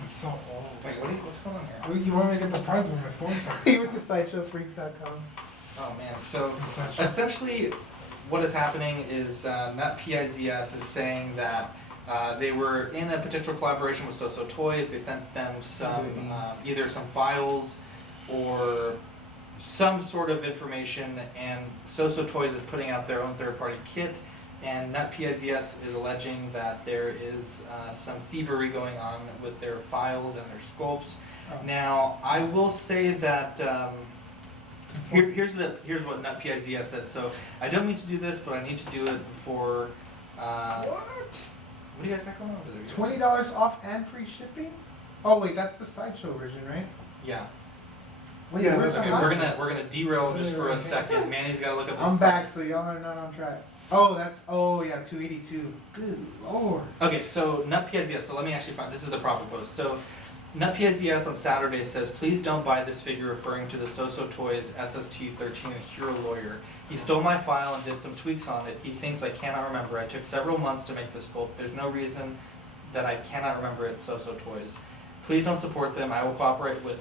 It's so old. Wait, what's going on here? Oh, you want me to get the prize when my phone's He went to sideshowfreaks.com. Oh man, so Essentially. essentially, what is happening is Nut PIZS is saying that they were in a potential collaboration with So Toys. They sent them some either some files or some sort of information, and So Toys is putting out their own third-party kit, and Nut PIZS is alleging that there is some thievery going on with their files and their sculpts. Oh. Now, I will say that here's what Nut PIZS said. So I don't mean to do this, but I need to do it before. What? What do you guys got going on over there? $20 off and free shipping? Oh wait, that's the sideshow version, right? Yeah. Wait, Yeah, where's that's the good. hot- We're gonna derail Isn't just it for a right second. Manny's got to look up. This I'm back, price. so y'all are not on track. Oh, yeah, 282. Good lord. Okay, so Nut PIZS. So let me actually find. This is the proper post. So Nut PIZS on Saturday says, "Please don't buy this figure," referring to the So Toys SST-13 Hero Lawyer. He stole my file and did some tweaks on it. He thinks I cannot remember. I took several months to make this sculpt. There's no reason that I cannot remember it. So Toys. Please don't support them. I will cooperate with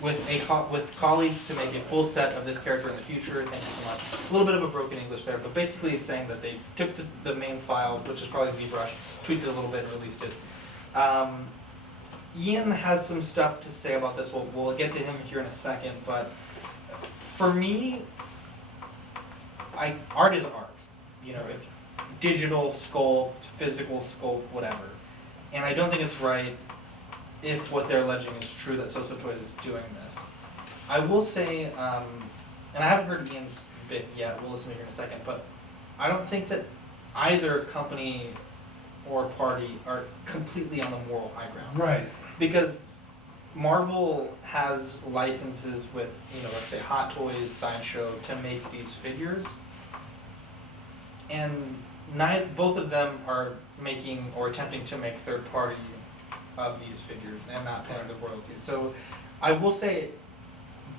with colleagues to make a full set of this character in the future. Thank you so much. A little bit of a broken English there, but basically he's saying that they took the main file, which is probably ZBrush, tweaked it a little bit and released it. Ian has some stuff to say about this. We'll get to him here in a second, but for me, art is art. You know, if digital sculpt, physical sculpt, whatever. And I don't think it's right if what they're alleging is true that So Toys is doing this. I will say, and I haven't heard Ian's bit yet, we'll listen to it here in a second, but I don't think that either company or party are completely on the moral high ground. Right. Because Marvel has licenses with, let's say Hot Toys, Sideshow to make these figures. And both of them are making or attempting to make third party of these figures and not paying the royalties. So I will say,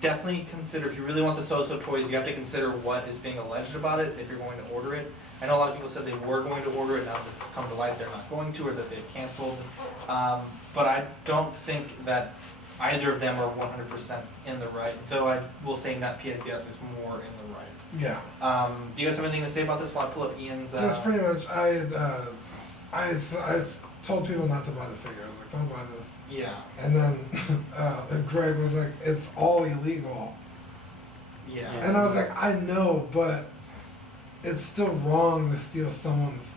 definitely consider, if you really want the So-So toys, you have to consider what is being alleged about it if you're going to order it. I know a lot of people said they were going to order it, now this has come to light they're not going to, or that they've canceled. But I don't think that either of them are 100% in the right, though I will say NetPSES is more in the right. Yeah. Do you guys have anything to say about this while I pull up Ian's? That's pretty much. I had told people not to buy the figure. I was like, don't buy this. Yeah. And then Greg was like, it's all illegal. Yeah. And I was like, I know, but it's still wrong to steal someone's.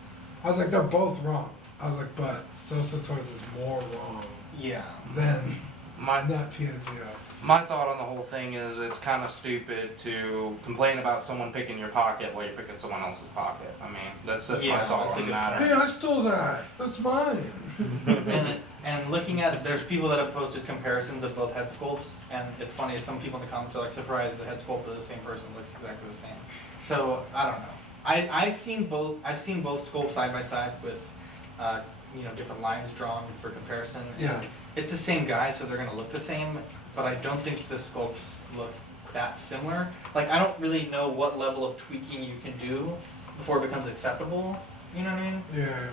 I was like, they're both wrong. I was like, but So-So Toys is more wrong Yeah. than My NetPSES. my thought on the whole thing is it's kind of stupid to complain about someone picking your pocket while you're picking someone else's pocket. I mean, that's my Yeah, thought that's a on the good matter. Hey, I stole that. That's mine. And looking at, there's people that have posted comparisons of both head sculpts, and it's funny, some people in the comments are like surprised the head sculpt of the same person looks exactly the same. So, I don't know. I've seen both sculpts side by side with, different lines drawn for comparison. Yeah. It's the same guy, so they're gonna look the same, but I don't think the sculpts look that similar. Like, I don't really know what level of tweaking you can do before it becomes acceptable, you know what I mean? Yeah.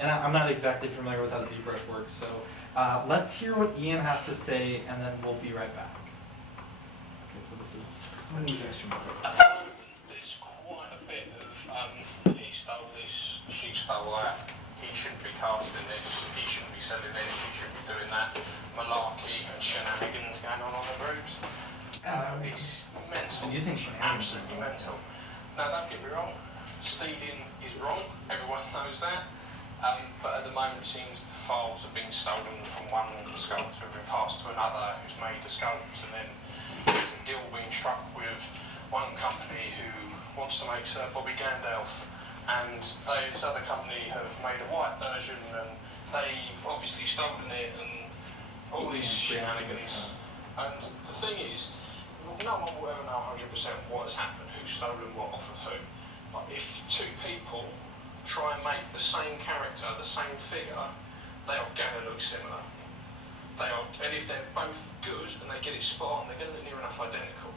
And I'm not exactly familiar with how ZBrush works, so let's hear what Ian has to say, and then we'll be right back. Okay, so this is. There's quite a bit of he stole this, she stole that, he shouldn't be casting this, he shouldn't be selling this, he shouldn't be doing that, malarkey and shenanigans going on the groups. It's mental. I'm using shenanigans. Absolutely mental. Now don't get me wrong, stealing is wrong, everyone knows that. But at the moment it seems the files have been stolen from one sculptor and been passed to another who's made the sculpts, and then there's a deal being struck with one company who wants to make Sir Bobby Gandalf, and this other company have made a white version, and they've obviously stolen it, and all these shenanigans. And the thing is, no one will ever know 100% what has happened, who's stolen what off of who. But if two people try and make the same character, the same figure, they are going to look similar. And if they're both good and they get it spot on, they're going to look near enough identical.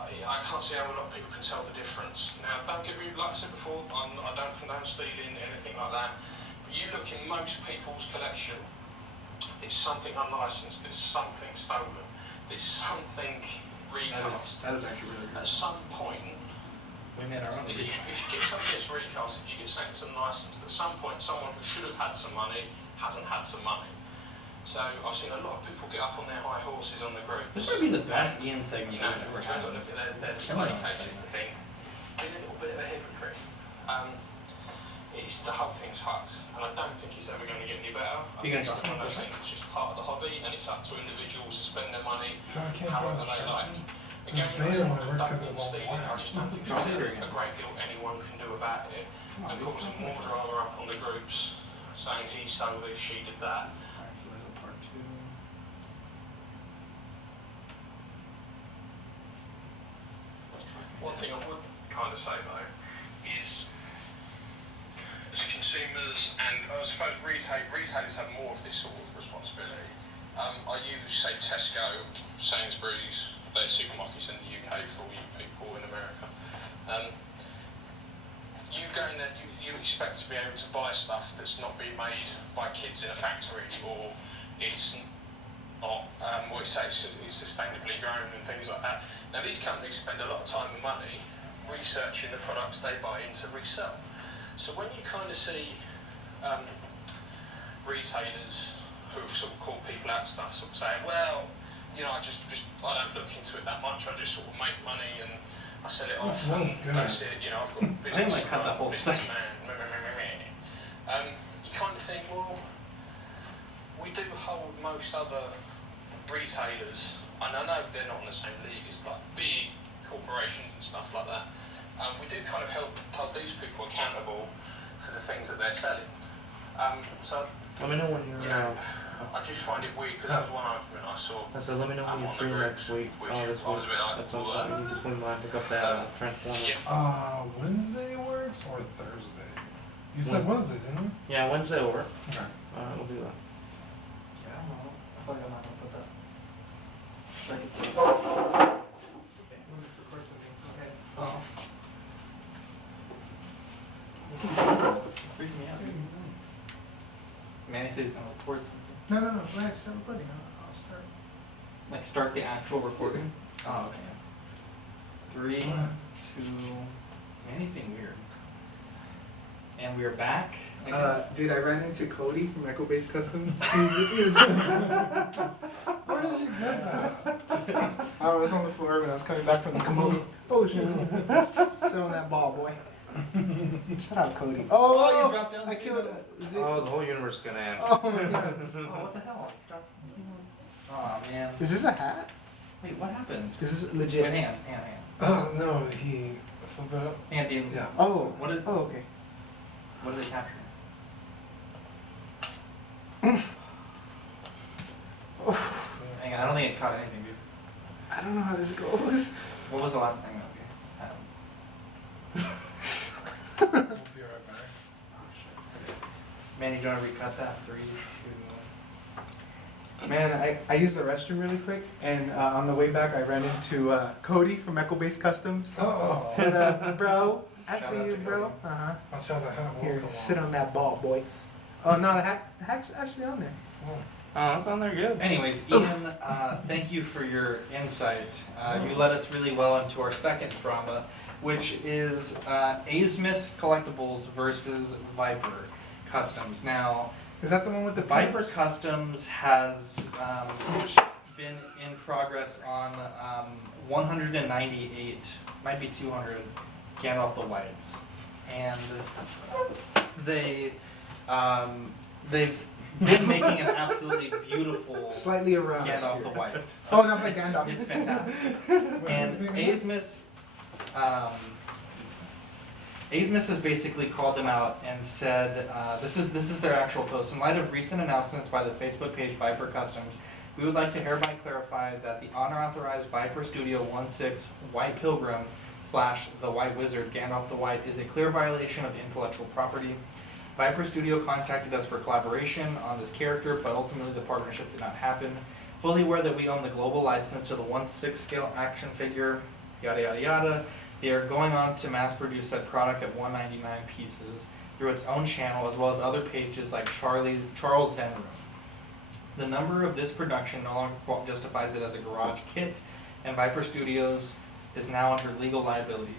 I can't see how a lot of people can tell the difference. Now, don't get me, like I said before, I don't condone stealing, anything like that. But you look in most people's collection, there's something unlicensed, there's something stolen, there's something recast. That is actually really good. At some point, We made our own if video. you get something that's recast, if you get something that's unlicensed, at some point someone who should have had some money hasn't had some money. So I've seen a lot of people get up on their high horses on the groups. This might be the best Ian segment You know, we've ever you've got had. to look at their display case is the thing. Being a little bit of a hypocrite. It's the whole thing's fucked, and I don't think it's ever going to get any better. I You're think gonna it's one of those things. It's just part of the hobby, and it's up to individuals to spend their money So I can't however draw the they shot. like. Again, The I'm veil not might work 'cause condoning it's all stealing. black. I just don't think I'll there's say it again. a great deal anyone can do about it. And causing more drama up on the groups, saying he stole this, she did that. Alright, so there's a part 2. One thing I would kind of say though is, as consumers and I suppose retailers have more of this sort of responsibility. I use, say, Tesco, Sainsbury's, they're supermarkets in the UK for all you people in America. You go in there, you expect to be able to buy stuff that's not being made by kids in a factory, or it's not, or it's sustainably grown and things like that. Now these companies spend a lot of time and money researching the products they buy in to resell. So when you kind of see retailers who sort of call people out stuff, sort of saying, well, you know, I don't look into it that much, I just sort of make money and I sell it off, This was good. that's it, you know, I've got a business, like cut that whole businessman, you kind of think, well, we do hold most other retailers and I know they're not on the same league as like big corporations and stuff like that. We do kind of hold these people accountable for the things that they're selling. So Let me know when you're. you know, I just find it weird because that was one argument I saw. I said, let me know when you're on the free group, next week. which This I was a week. bit like, At some "What?" point, you just went by and pick up that Transformer. Yeah. Wednesday works or Thursday? You said Wednesday, didn't you? Yeah, Wednesday will work. Okay. We'll do that. Yeah, I don't know. I feel like I'm not gonna put that. Like it's. Record something. Okay. Oh. Freaked me out. Hey, nice. Manny said he's gonna record something. No, relax, everybody. I'll start. Like start the actual recording? Oh, okay. 3, 2, Manny's being weird. And we're back, I guess. Dude, I ran into Cody from Echo Base Customs. Where did you get that? I was on the floor when I was coming back from the Komodo Ocean. Sit on that ball, boy. Shut up, Cody. Oh, you dropped down I the killed table. a Oh, the whole universe is gonna end. Oh my god. Oh, what the hell? Stop. Oh, man. Is this a hat? Wait, what happened? Is this Wait, legit? hang on. Oh, no, he flipped it up. Andy, Yeah. Oh. What did- Oh, okay. what did they capture? Hang on, I don't think it caught anything, dude. I don't know how this goes. What was the last thing that we had? We'll be right back. Manny, do you want to recut that? 3, 2. Man, I used the restroom really quick, and on the way back, I ran into Cody from Echo Base Customs. Uh-oh. What up, bro? I Shout see out you, to bro. Cody. Uh-huh. Watch out, the hat won't Here, come sit off. on that ball, boy. Oh, no, the hat's actually on there. Oh. Oh, it's on there good. Anyways, Ian, thank you for your insight. You led us really well into our second drama, which is Asmus Collectibles versus Viper Customs. Now, Is that the one with the Viper pipes? Customs has been in progress on 198, might be 200, Gandalf the Whites, and they've been making an absolutely beautiful Slightly aroused Gandalf here. the White. Oh, not by It's- Gandalf. It's fantastic. Wait, And who's making this? Asmus has basically called them out and said, this is their actual post. In light of recent announcements by the Facebook page Viper Customs, we would like to hereby clarify that the unauthorized Viper Studio 16 White Pilgrim / the White Wizard Gandalf the White is a clear violation of intellectual property. Viper Studio contacted us for collaboration on this character, but ultimately the partnership did not happen. Fully aware that we own the global license to the 1/6 scale action figure, yada yada yada, they are going on to mass produce said product at 199 pieces through its own channel as well as other pages like Charles Zenroom. The number of this production no longer justifies it as a garage kit, and Viper Studios is now under legal liability.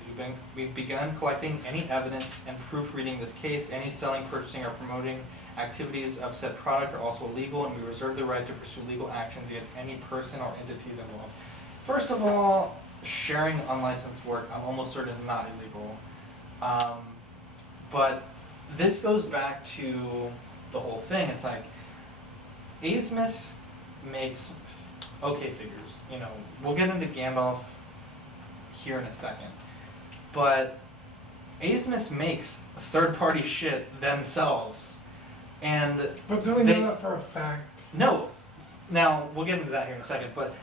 We've begun collecting any evidence and proofreading this case. Any selling, purchasing, or promoting activities of said product are also illegal, and we reserve the right to pursue legal actions against any person or entities involved. First of all, sharing unlicensed work, I'm almost certain is not illegal. But this goes back to the whole thing. It's like, Asmus makes okay figures. You know, we'll get into Gandalf here in a second. But Asmus makes third-party shit themselves. And But do we they- know that for a fact? no, now we'll get into that here in a second, but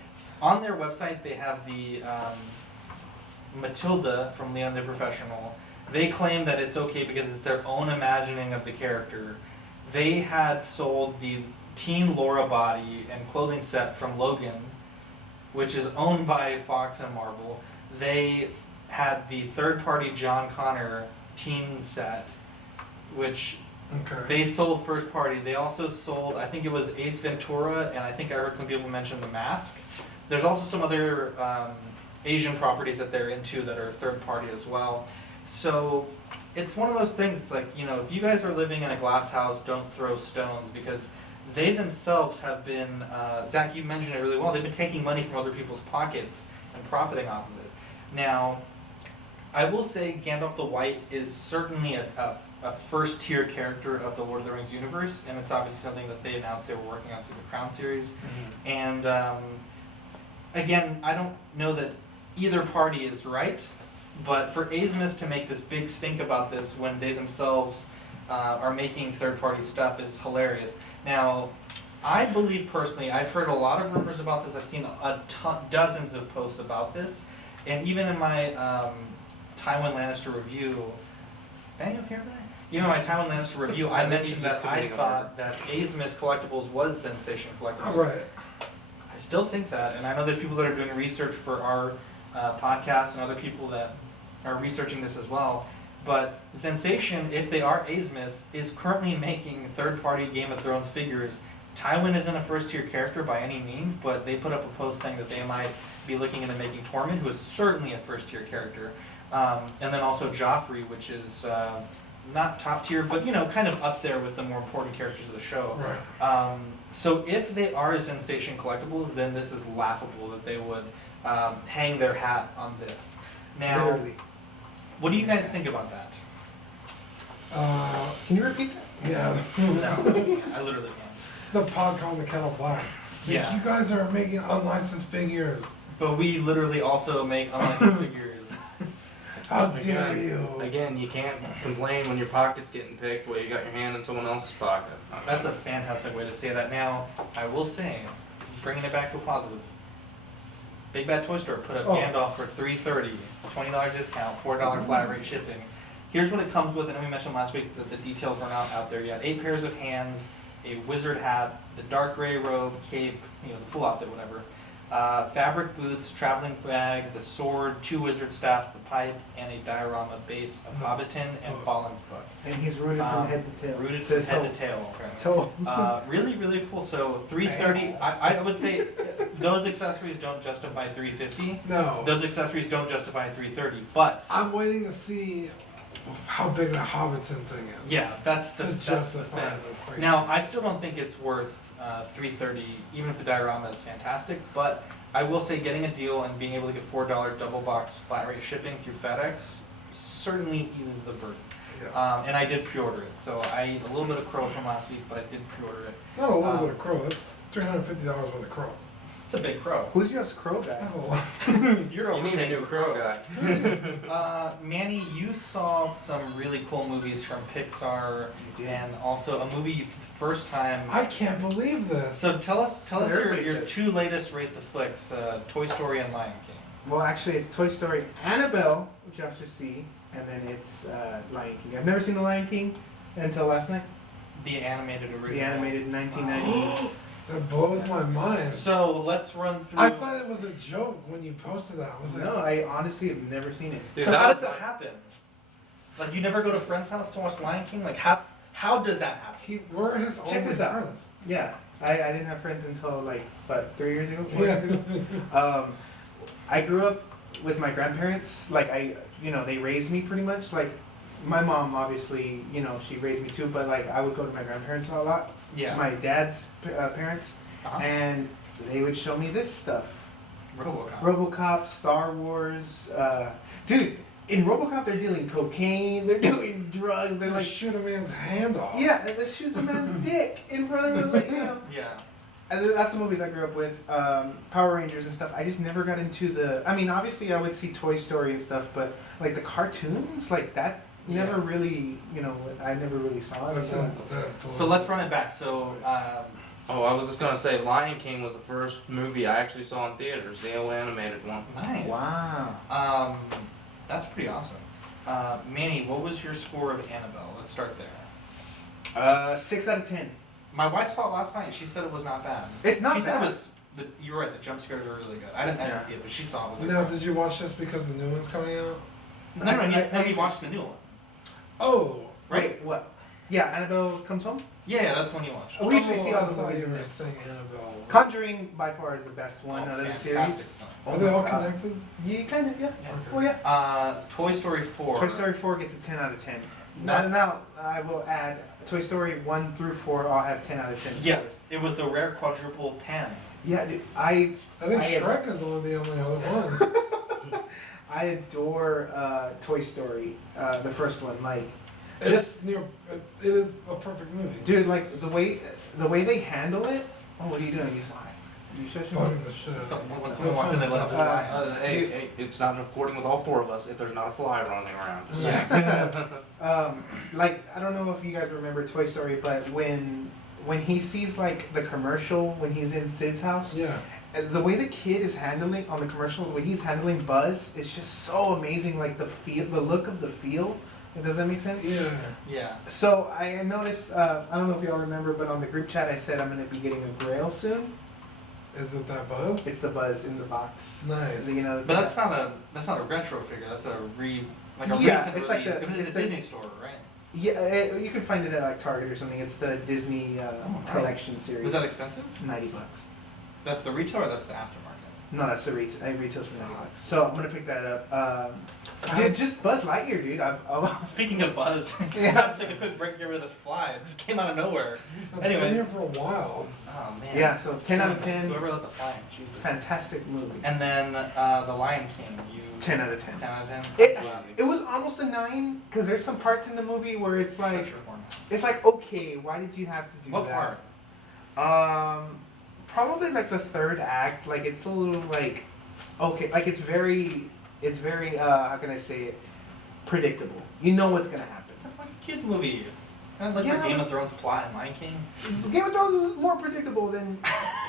on their website they have the Matilda from Leon the Professional. They claim that it's okay because it's their own imagining of the character. They had sold the Teen Laura body and clothing set from Logan, which is owned by Fox and Marvel. They had the third-party John Connor teen set, which Okay. they sold first party. They also sold, I think it was Ace Ventura, and I think I heard some people mention The Mask. There's also some other Asian properties that they're into that are third party as well. So it's one of those things, it's like, you know, if you guys are living in a glass house, don't throw stones, because they themselves have been, Zach, you mentioned it really well, they've been taking money from other people's pockets and profiting off of it. Now, I will say Gandalf the White is certainly a first tier character of the Lord of the Rings universe, and it's obviously something that they announced they were working on through the Crown series. And again, I don't know that either party is right, but for Asmus to make this big stink about this when they themselves are making third-party stuff is hilarious. Now, I believe personally, I've heard a lot of rumors about this. I've seen dozens of posts about this, and even in my Tywin Lannister review, Benny okay with that? Even in my Tywin Lannister review, I I think he's mentioned just that I committing a thought that Asmus Collectibles was Sensation Collectibles. All right. I still think that, and I know there's people that are doing research for our podcast and other people that are researching this as well. But Sensation, if they are Asmus, is currently making third-party Game of Thrones figures. Tywin isn't a first-tier character by any means, but they put up a post saying that they might be looking into making Tormund, who is certainly a first-tier character, and then also Joffrey, which is not top tier, but kind of up there with the more important characters of the show. Right. So if they are Sensation Collectibles, then this is laughable that they would hang their hat on this. Now, Literally. what do you guys think about that? Can you repeat that? Yeah. No, I literally can't. The pod called the Kettle Black. Like, Yeah. You guys are making unlicensed figures. But we literally also make unlicensed figures. How dare you? Again, you can't complain when your pocket's getting picked while you got your hand in someone else's pocket. That's a fantastic way to say that. Now, I will say, bringing it back to a positive, Big Bad Toy Store put up Oh. Gandalf for $3.30, $20 discount, $4 flat rate shipping. Here's what it comes with. I know we mentioned last week that the details were not out there yet. 8 pairs of hands, a wizard hat, the dark gray robe, cape, the full outfit, whatever. Fabric boots, traveling bag, the sword, 2 wizard staffs, the pipe, and a diorama base of Hobbiton and Ballen's book. And he's rooted from head to tail. Rooted from head to tail, apparently. Toe. Really, really cool. So $3.30. I would say those accessories don't justify $3.50. No. Those accessories don't justify $3.30. But I'm waiting to see how big the Hobbiton thing is. yeah, that's the To that's the justify thing. the price. Now, I still don't think it's worth $3.30, even if the diorama is fantastic. But I will say, getting a deal and being able to get $4 double box flat rate shipping through FedEx certainly eases the burden. Yeah. And I did pre-order it, so I ate a little bit of crow from last week, but I did pre-order it. Not a little bit of crow. It's $350 worth of crow. It's a big crow. Who's your crow guy? That's a lot. You're You need a overpaying new for crow guy. Manny, you saw some really cool movies from Pixar, and also a movie for the first time. I can't believe this. So tell us everybody your says. 2 latest Rate the Flicks, Toy Story and Lion King. Well, actually, it's Toy Story Annabelle, which I should see, and then it's Lion King. I've never seen The Lion King until last night. The animated original. The animated 1990. That blows my mind. So let's run through. I thought it was a joke when you posted that. Was it? No, I honestly have never seen it. Dude, So that how was does that happen? Like, you never go to a friend's house to watch Lion King? Like, how does that happen? We're his Check only this out. friends. Yeah, I didn't have friends until 3 years ago, 4 Yeah. years ago. I grew up with my grandparents. They raised me pretty much. Like, my mom, obviously, she raised me too, but I would go to my grandparents a lot. Yeah. My dad's parents, Uh-huh. and they would show me this stuff. RoboCop. RoboCop, Star Wars. Dude, in RoboCop, they're dealing cocaine. They're doing drugs. They're They like, shoot a man's hand off. yeah, and they shoot the man's dick in front of him. Yeah. And that's the movies I grew up with. Power Rangers and stuff. I just never got into the. I mean, obviously, I would see Toy Story and stuff, but the cartoons, that never really, I never really saw it. That's So let's run it back. So, Oh, I was just gonna say, Lion King was the first movie I actually saw in theaters, the old animated one. nice. Wow. That's pretty awesome. Manny, what was your score of Annabelle? Let's start there. 6 out of 10. My wife saw it last night and she said it was not bad. It's not She said it bad. was, you were right, the jump scares were really good. I didn't Yeah. see it, but she saw it with her Now, friend. did you watch this because the new one's coming out? No, he watched the new one. Oh. Right? Wait, what? Yeah, Annabelle Comes Home. Yeah, that's the one you watched. We usually see I all the thought movies you in were there. saying Annabelle. Conjuring by far is the best one out of the fantastic series. film. Oh Are they my all God. connected? Yeah, kind of. Yeah. Yeah. Oh yeah. Toy Story 4. Toy Story 4 gets a 10 out of 10. Not- Now, I will add Toy Story 1 through 4 all have 10 out of 10 Yeah, scores. it was the rare quadruple 10. Yeah, dude, I think I- Shrek is the only other one. I adore Toy Story, the first one. It's near. It is a perfect movie. Dude, the way they handle it. Oh, what are you doing? You shushing? Bugging the shit out of Someone- me. when someone walks in, they let a fly. Hey, it's not according with all four of us if there's not a fly running around. Just saying. Like I don't know if you guys remember Toy Story, but when he sees like the commercial when he's in Sid's house, Yeah. and the way the kid is handling on the commercial, the way he's handling Buzz is just so amazing. Like the feel, the look of the feel. Does that make sense? Yeah. Yeah. So I noticed. I don't know if y'all remember, but on the group chat I said I'm gonna be getting a Grail soon. Is it that Buzz? It's the Buzz in the box. Nice. You know. But that's not a retro figure. That's a Yeah, recent it's like release. the- It was it's a the- Disney store, right? Yeah, you can find it at like Target or something. It's the Disney Oh, nice. collection series. Was that expensive? $90? That's the retail or that's the aftermarket? No, that's the retail. It retails for $90. So I'm gonna pick that up. Dude, just Buzz Lightyear, dude. I've Speaking of Buzz, Yeah. let's take a quick break here with this fly. It just came out of nowhere. I've Anyways. been here for a while. Oh man. Yeah, so it's 10 out of 10. Whoever let the fly in, Jesus. fantastic movie. And then The Lion King. You 10 out of 10. 10 out of 10. It it was almost a 9 because there's some parts in the movie where it's like Shut your horn. it's like okay, why did you have to do What that? part? Probably like the third act. Like it's a little like okay, like it's very how can I say it? Predictable. You know what's gonna happen. It's a fucking kids movie. Kind of like Yeah. the Game of Thrones plot in Lion King. Game of Thrones was more predictable than.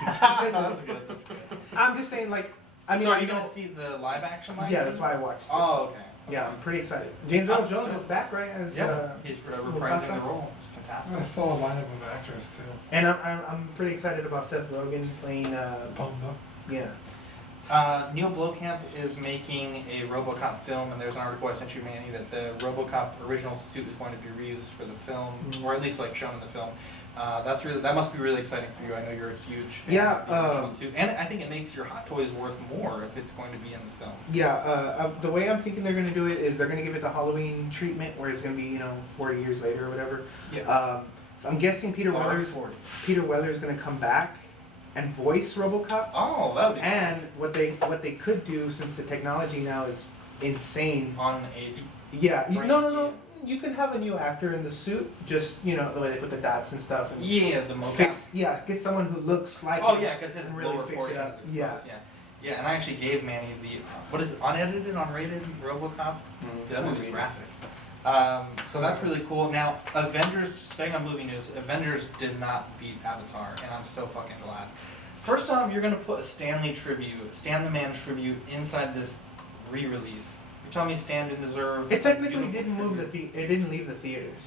That's good. That's good. I'm just saying, like, I mean, so are I you know- gonna see the live action Lion Yeah, King? that's why I watched. This. Oh, okay. Yeah, I'm pretty excited. James Earl I'm Jones so- is back, right? As, Yeah, he's reprising the Mufasa? role. It's fantastic. I saw a lineup of actors too. and I'm pretty excited about Seth Rogen playing. Pumba. Yeah. Neil Blomkamp is making a RoboCop film, and there's an article I sent you, Manny, that the RoboCop original suit is going to be reused for the film, or at least like shown in the film. That must be really exciting for you. I know you're a huge fan Yeah, of the original suit, and I think it makes your Hot Toys worth more if it's going to be in the film. Yeah. The way I'm thinking they're gonna do it is they're gonna give it the Halloween treatment, where it's gonna be 40 years later or whatever. Yeah. I'm guessing Peter Weller's gonna come back and voice RoboCop. Oh, that would be And what they could do, since the technology now is insane. on age. Yeah. Bring No. it in. You could have a new actor in the suit, just the way they put the dots and stuff. And Yeah, the mocap. get someone who looks like. Oh him yeah, because his and really lower fix it portion up. is exposed. Yeah. Yeah, and I actually gave Manny the what is it, unedited, unrated RoboCop? Yeah, that movie's graphic. So that's really cool. Now, Avengers, staying on movie news, Avengers did not beat Avatar, and I'm so fucking glad. First off, you're gonna put a Stan the Man tribute inside this re-release. You're telling me Stan didn't deserve? It technically beautiful didn't move tribute? it didn't leave the theaters.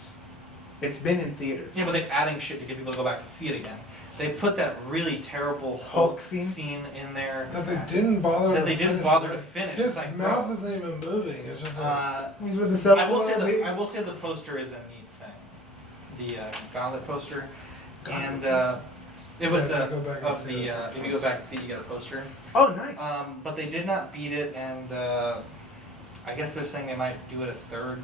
It's been in theaters. Yeah, but they're adding shit to get people to go back to see it again. They put that really terrible Hulk Hulk scene? scene in there. That they didn't bother. That they didn't finish, bother right? to finish. His It's like, mouth bro. isn't even moving. It's just like. He's with the cell I will say phone, the poster is a neat thing, the Gauntlet poster, and it was Yeah, go back and of see the it. if you go back and see, you get a poster. Oh, nice. But they did not beat it, and I guess they're saying they might do it a third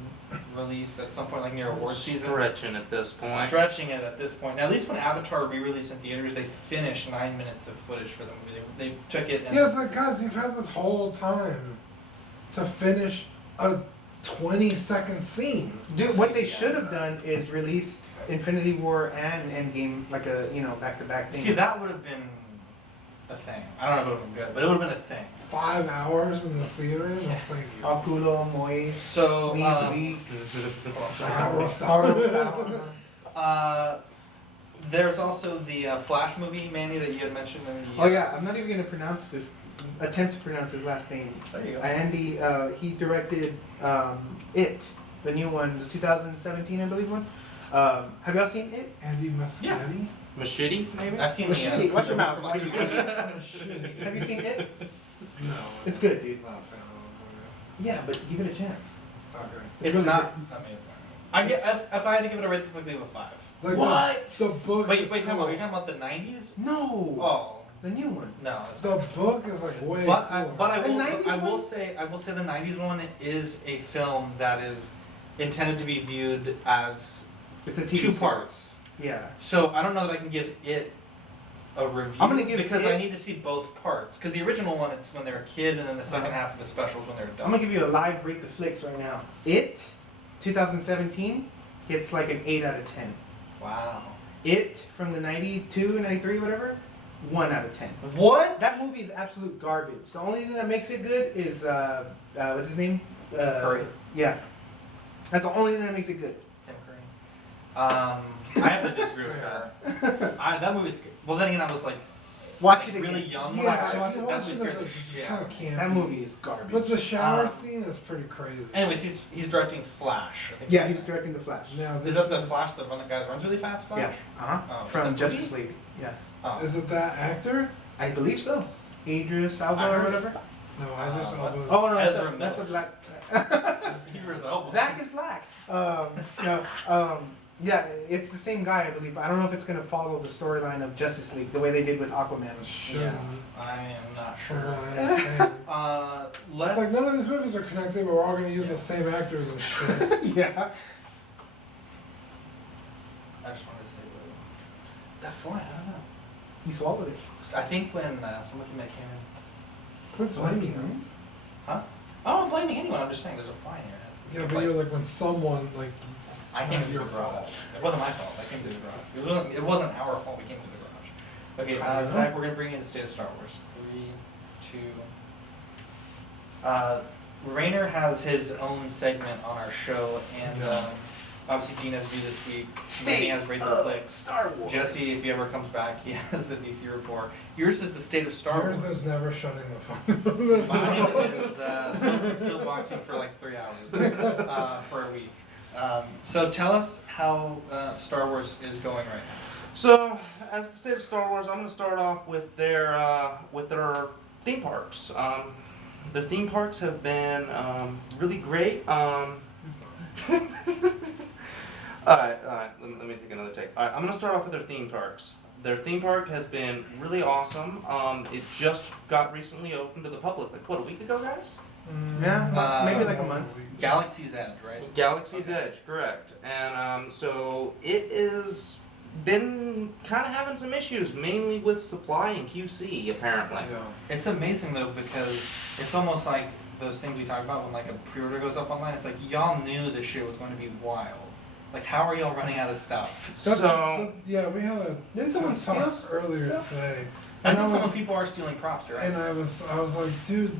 release at some point, like near award season. Stretching at this point. Stretching it at this point. Now, at least when Avatar re-released in theaters, they finished 9 minutes of footage for the movie. They took it and Yeah, it's like, guys, you've had this whole time to finish a 20-second scene. Dude, what they should have done is released Infinity War and Endgame like a back-to-back thing. see that would have been a thing. I don't know if it would have been good, but it would have been a thing. 5 hours in the theater. No, thank you. Akulo, Moy, So, there's also the Flash movie, Manny, that you had mentioned in the. Oh yeah, I'm not even gonna attempt to pronounce his last name. There you go. Andy, he directed It, the new one, the 2017, I believe one. Have y'all seen It? Andy Muschietti? Machete, maybe? I've seen Machete, the. watch your mouth. From like 2 years ago. Muschietti. Have you seen It? No. It's good, dude. Not a fan of Yeah, but give it a chance. those movies. It's really not amazing. I get if I had to give it a rating, I'd give it a 5. Okay. Like What? The book. Wait, is time out. cool. Are you talking about the 90s? No. Oh, The new one. no. That's The book is like way But cooler. I The will 90s I will one? say the 90s one is a film that is intended to be viewed as It's a TV 2 series. parts. Yeah. So I don't know that I can give it a review. I'm gonna give because I it- need to see both parts. Because the original one it's when they're a kid, and then the second half of the specials when they're adults. I'm gonna give you a live rate the flicks right now. It, 2017, gets like an 8 out of 10. Wow. It from the 92, 93, whatever, 1 out of 10. What? That movie is absolute garbage. The only thing that makes it good is what's his name? Curry. Yeah, that's the only thing that makes it good. Tim Curry. I have to disagree with that. That movie's good. Well, then again, I was like Watch it really again. young when I Yeah, watched if it. you That watch movie it, scared the it's shit kind out of of me. campy. That movie is garbage. But the shower Um, scene is pretty crazy. Anyways, he's directing Flash. I think Yeah, he's directing the Flash. Now, Is that the Flash, the one that guy that runs really fast? Flash. Yeah. Uh huh. Oh, it's From a Justice movie? League. Yeah. Oh. Is it that actor? I believe so. Idris Elba I or heard- whatever. No, Idris what? Elba. Oh no, Ezra that's the Miller. black. Idris Elba. Zach is black. Yeah, it's the same guy, I believe. I don't know if it's gonna follow the storyline of Justice League the way they did with Aquaman. Shouldn't. Yeah, I am not From sure. what I understand. Let's. It's like none of these movies are connected, but we're all gonna use the same actors and shit. Yeah. I just wanted to say that fly. I don't know. He swallowed it. I think when somebody that came in. Quit blaming us. Huh? Oh, I'm blaming anyone. I'm just saying there's a fly in here. Yeah, but you're like when someone like. It's I came not to your the garage. fault. It wasn't my fault. I came to the garage. It wasn't our fault. We came to the garage. Okay, Zach, we're gonna bring you into State of Star Wars. 3, 2. Rainer has his own segment on our show, and obviously Dean has View This Week. Manny has Rate the Flicks. Star Wars. Jesse, if he ever comes back, he has the DC Report. Yours is the State of Star Yours Wars. is never shutting the phone. Mine is still boxing for like 3 hours for a week. So tell us how Star Wars is going right now. So, as the State of Star Wars, I'm going to start off with their theme parks. Their theme parks have been really great. Alright, let me take another take. Alright, I'm going to start off with their theme parks. Their theme park has been really awesome. It just got recently opened to the public, like what, a week ago, guys? Yeah, maybe like a month. Galaxy's Edge, right? Galaxy's Edge, correct. And so it is been kind of having some issues, mainly with supply and QC, apparently. It's amazing though because it's almost like those things we talk about when like a pre-order goes up online. It's like y'all knew this shit was going to be wild. Like how are y'all running out of stuff? Yeah, we had a Didn't someone talk steal earlier stuff? today. I think And some people are stealing props, right? And I was like, dude,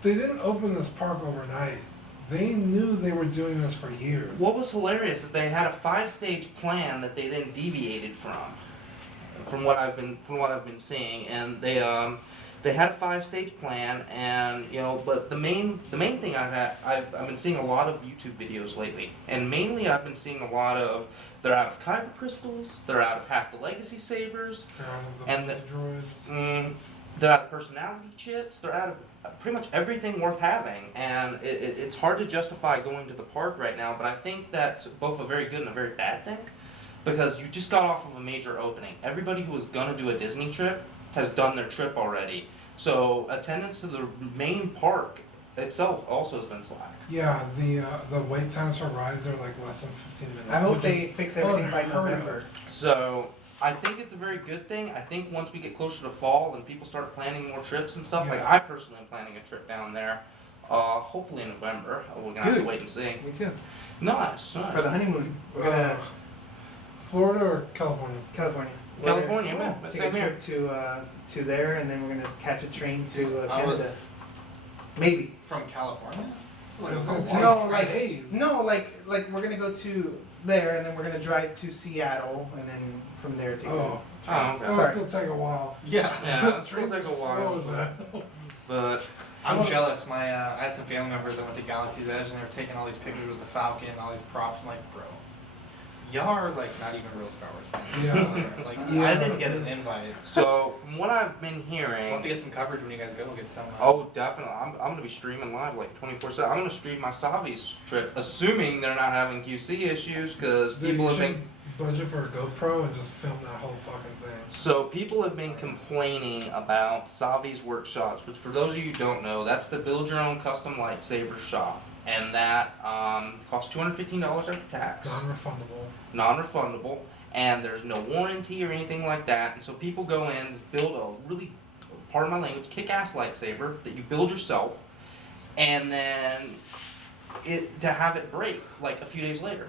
they didn't open this park overnight. They knew they were doing this for years. What was hilarious is they had a 5-stage plan that they then deviated from what I've been seeing, and they had a 5-stage plan, and but the main thing I've been seeing a lot of YouTube videos lately, and mainly I've been seeing a lot of they're out of kyber crystals, they're out of half the legacy sabers, They're out of the and droids. they're out of personality chips, they're out of pretty much everything worth having, and it's hard to justify going to the park right now, but I think that's both a very good and a very bad thing, because you just got off of a major opening. Everybody who was gonna do a Disney trip has done their trip already, so attendance to the main park itself also has been slack. Yeah, the wait times for rides are like less than 15 minutes. I hope which they is fix everything by unheard of. November. So I think it's a very good thing. I think once we get closer to fall and people start planning more trips and stuff, like Yeah. I personally am planning a trip down there, hopefully in November. We're gonna have to Dude. wait and see. Me too. Nice, nice. For the honeymoon, we're gonna Florida or California? California. California, We're yeah, gonna that's take a same here. trip to there, and then we're gonna catch a train to I Canada. was- Maybe. From California? It's gonna Like, take No, like- days. No, like we're gonna go to there, and then we're gonna drive to Seattle, and then from there take Oh. a Oh, train. okay. It'll Sorry. still take a while. Yeah. Yeah, it's Trains gonna take are a while. slow as that. But I'm jealous. I had some family members that went to Galaxy's Edge and they were taking all these pictures with the Falcon, all these props. I'm like, bro, y'all are like not even real Star Wars fans. Yeah. Like Yeah, I didn't get an it's- invite. so from what I've been We'll hearing, have to get some coverage when you guys go. Get some. oh definitely, I'm gonna be streaming live like 24/7. I'm gonna stream my Savi's trip, assuming they're not having QC issues, because Dude, people you have should been. budget for a GoPro and just film that whole fucking thing. So people have been complaining about Savi's Workshops, which for those of you who don't know, that's the build your own custom lightsaber shop, and that costs $215 after tax, Non-refundable. non-refundable, and there's no warranty or anything like that. And so people go in, build a really, pardon my language, kick-ass lightsaber that you build yourself, and then to have it break like a few days later.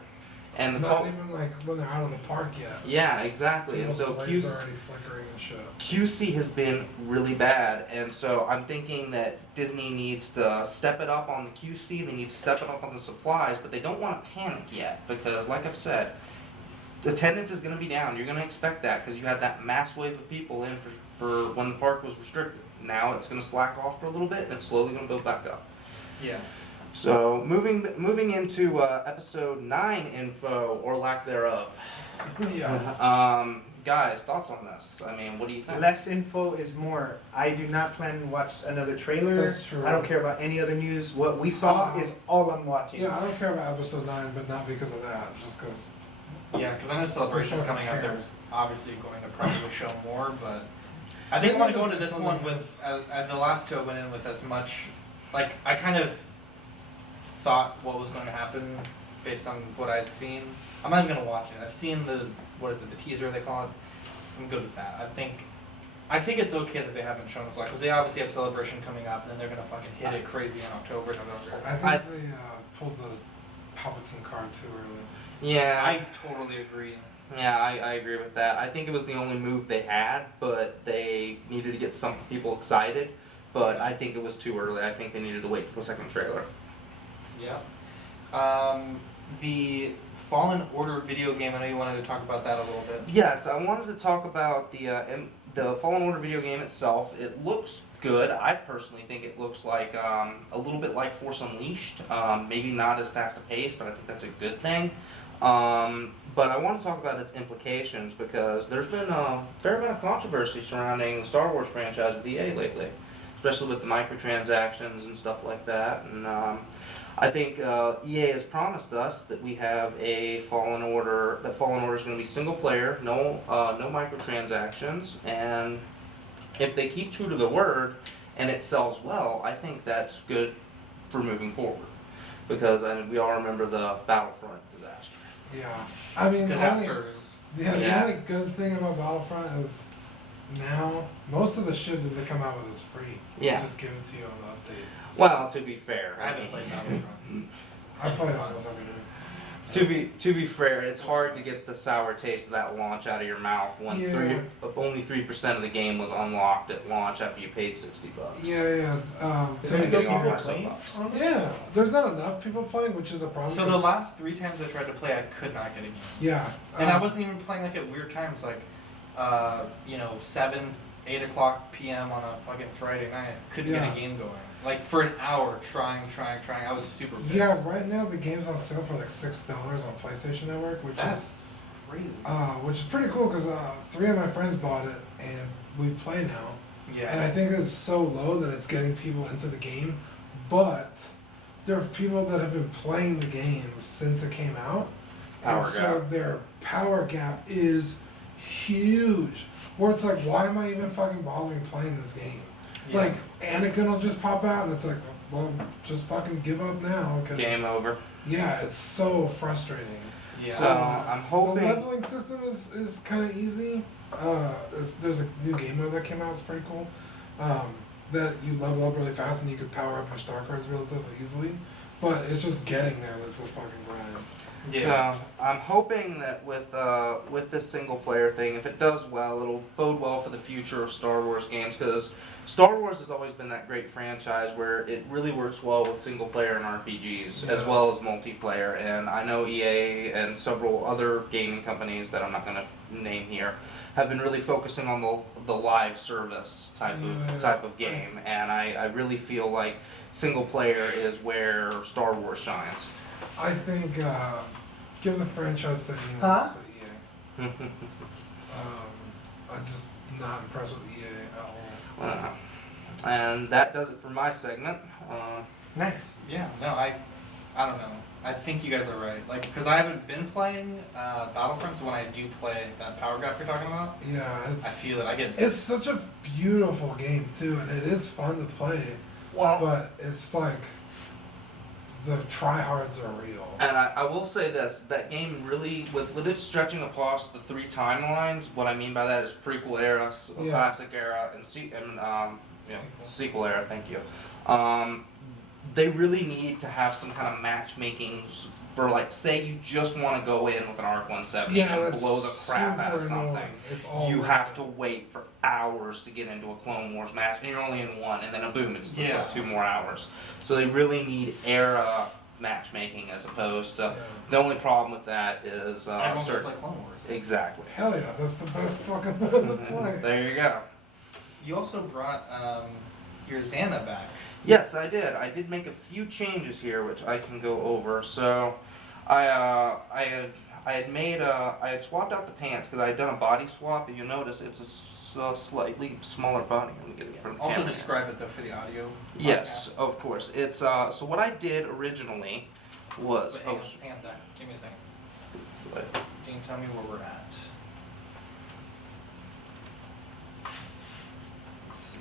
And the Not call, even like when they're out of the park yet. yeah, exactly. And People's so blades are already flickering and shit. QC has been really bad, and so I'm thinking that Disney needs to step it up on the QC, they need to step it up on the supplies, but they don't want to panic yet, because like I've said, the attendance is going to be down. You're going to expect that, because you had that mass wave of people in for when the park was restricted. Now it's going to slack off for a little bit, and it's slowly going to build back up. Yeah. So moving into episode 9 info, or lack thereof. Yeah. Guys, thoughts on this? I mean, what do you think? Less info is more. I do not plan to watch another trailer. That's true. I don't care about any other news. What we saw is all I'm watching. Yeah, I don't care about episode 9, but not because of that. Just because. Yeah, because I know Celebration's Sure, coming out. They're cares. obviously going to probably show more, but I think I want to go into this one with the last two I went in with as much, like I kind of thought what was going to happen based on what I had seen. I'm not even gonna watch it. I've seen the teaser they call it. I'm good with that. I think it's okay that they haven't shown us a lot because they obviously have Celebration coming up, and then they're gonna fucking hit it crazy in October, November. I think they pulled the Palpatine card too early. Yeah, I totally agree. Yeah, I agree with that. I think it was the only move they had, but they needed to get some people excited. But I think it was too early. I think they needed to wait till the second trailer. Yeah. The Fallen Order video game. I know you wanted to talk about that a little bit. Yes, I wanted to talk about the Fallen Order video game itself. It looks good. I personally think it looks like a little bit like Force Unleashed. Maybe not as fast a pace, but I think that's a good thing. But I want to talk about its implications because there's been a fair amount of controversy surrounding the Star Wars franchise with EA lately, especially with the microtransactions and stuff like that. And I think EA has promised us that we have a Fallen Order. That Fallen Order is going to be single player, no microtransactions, and if they keep true to their word and it sells well, I think that's good for moving forward. Because we all remember the Battlefront disaster. Yeah. I mean, Disasters. The Yeah. only good thing about Battlefront is now most of the shit that they come out with is free. Yeah. They just give it to you on the update. Well, to be fair, I haven't played Battlefront. I play it almost every day. To be fair, it's hard to get the sour taste of that launch out of your mouth when Yeah. only 3% of the game was unlocked at launch after you paid $60. Yeah. Is So there I'm still getting all people my playing soapbox. on it? Yeah. There's not enough people playing, which is a problem. So the 'cause- last 3 times I tried to play, I could not get a game. Yeah. And I wasn't even playing like at weird times, like 7, 8 o'clock p.m. on a fucking Friday night. Couldn't get Yeah. a game going. Like for an hour, trying. I was super pissed. Yeah. Right now the game's on sale for like $6 on PlayStation Network, That's crazy. which is pretty cool because 3 of my friends bought it and we play now. Yeah. And I think that it's so low that it's getting people into the game, but there are people that have been playing the game since it came out, Power and so gap. their power gap is huge. Where it's like, why am I even fucking bothering playing this game? Yeah. Like Anakin will just pop out, and it's like, well, just fucking give up now. Cause, Game over. Yeah, it's so frustrating. Yeah. So I'm hoping. The leveling system is kind of easy. There's a new game mode that came out. It's pretty cool. That you level up really fast and you can power up your star cards relatively easily. But it's just getting there that's a fucking grind. yeah. So I'm hoping that with this single player thing, if it does well, it'll bode well for the future of Star Wars games because Star Wars has always been that great franchise where it really works well with single player and RPGs as Yeah. well as multiplayer. And I know EA and several other gaming companies that I'm not going to name here have been really focusing on the live service type of game. And I really feel like single player is where Star Wars shines. I think give the franchise that you Huh? with EA. I'm just not impressed with EA at all. And that does it for my segment. Nice. Yeah. No, I don't know. I think you guys are right. Like, because I haven't been playing Battlefront, so when I do play that power gap you're talking about, Yeah, I feel it. I get. it's such a beautiful game too, and it is fun to play. Well, But it's like the tryhards are real. and I will say this: that game really, with it stretching across the 3 timelines. What I mean by that is prequel era, classic era, and sequel era. Thank you. they really need to have some kind of matchmaking for, like, say you just want to go in with an ARC 170 Yeah, and that's blow the crap out of super something. annoying. It's all You right have to there. wait for hours to get into a Clone Wars match, and you're only in one, and then boom, it's just Yeah. like 2 more hours. So they really need era matchmaking as opposed to. Yeah. The only problem with that is Everyone will certain. play Clone Wars. Exactly. Hell yeah, that's the best fucking one to play. There you go. You also brought your Xana back. Yes, I did. I did make a few changes here, which I can go over. So, I had swapped out the pants because I had done a body swap, and you'll notice it's a slightly smaller body. Let me get it from the Also camera. describe it though for the audio. Yes, of course. It's so what I did originally was But hang on, hang on, Zach. Give me a second. what? Can you tell me where we're at? Let's see.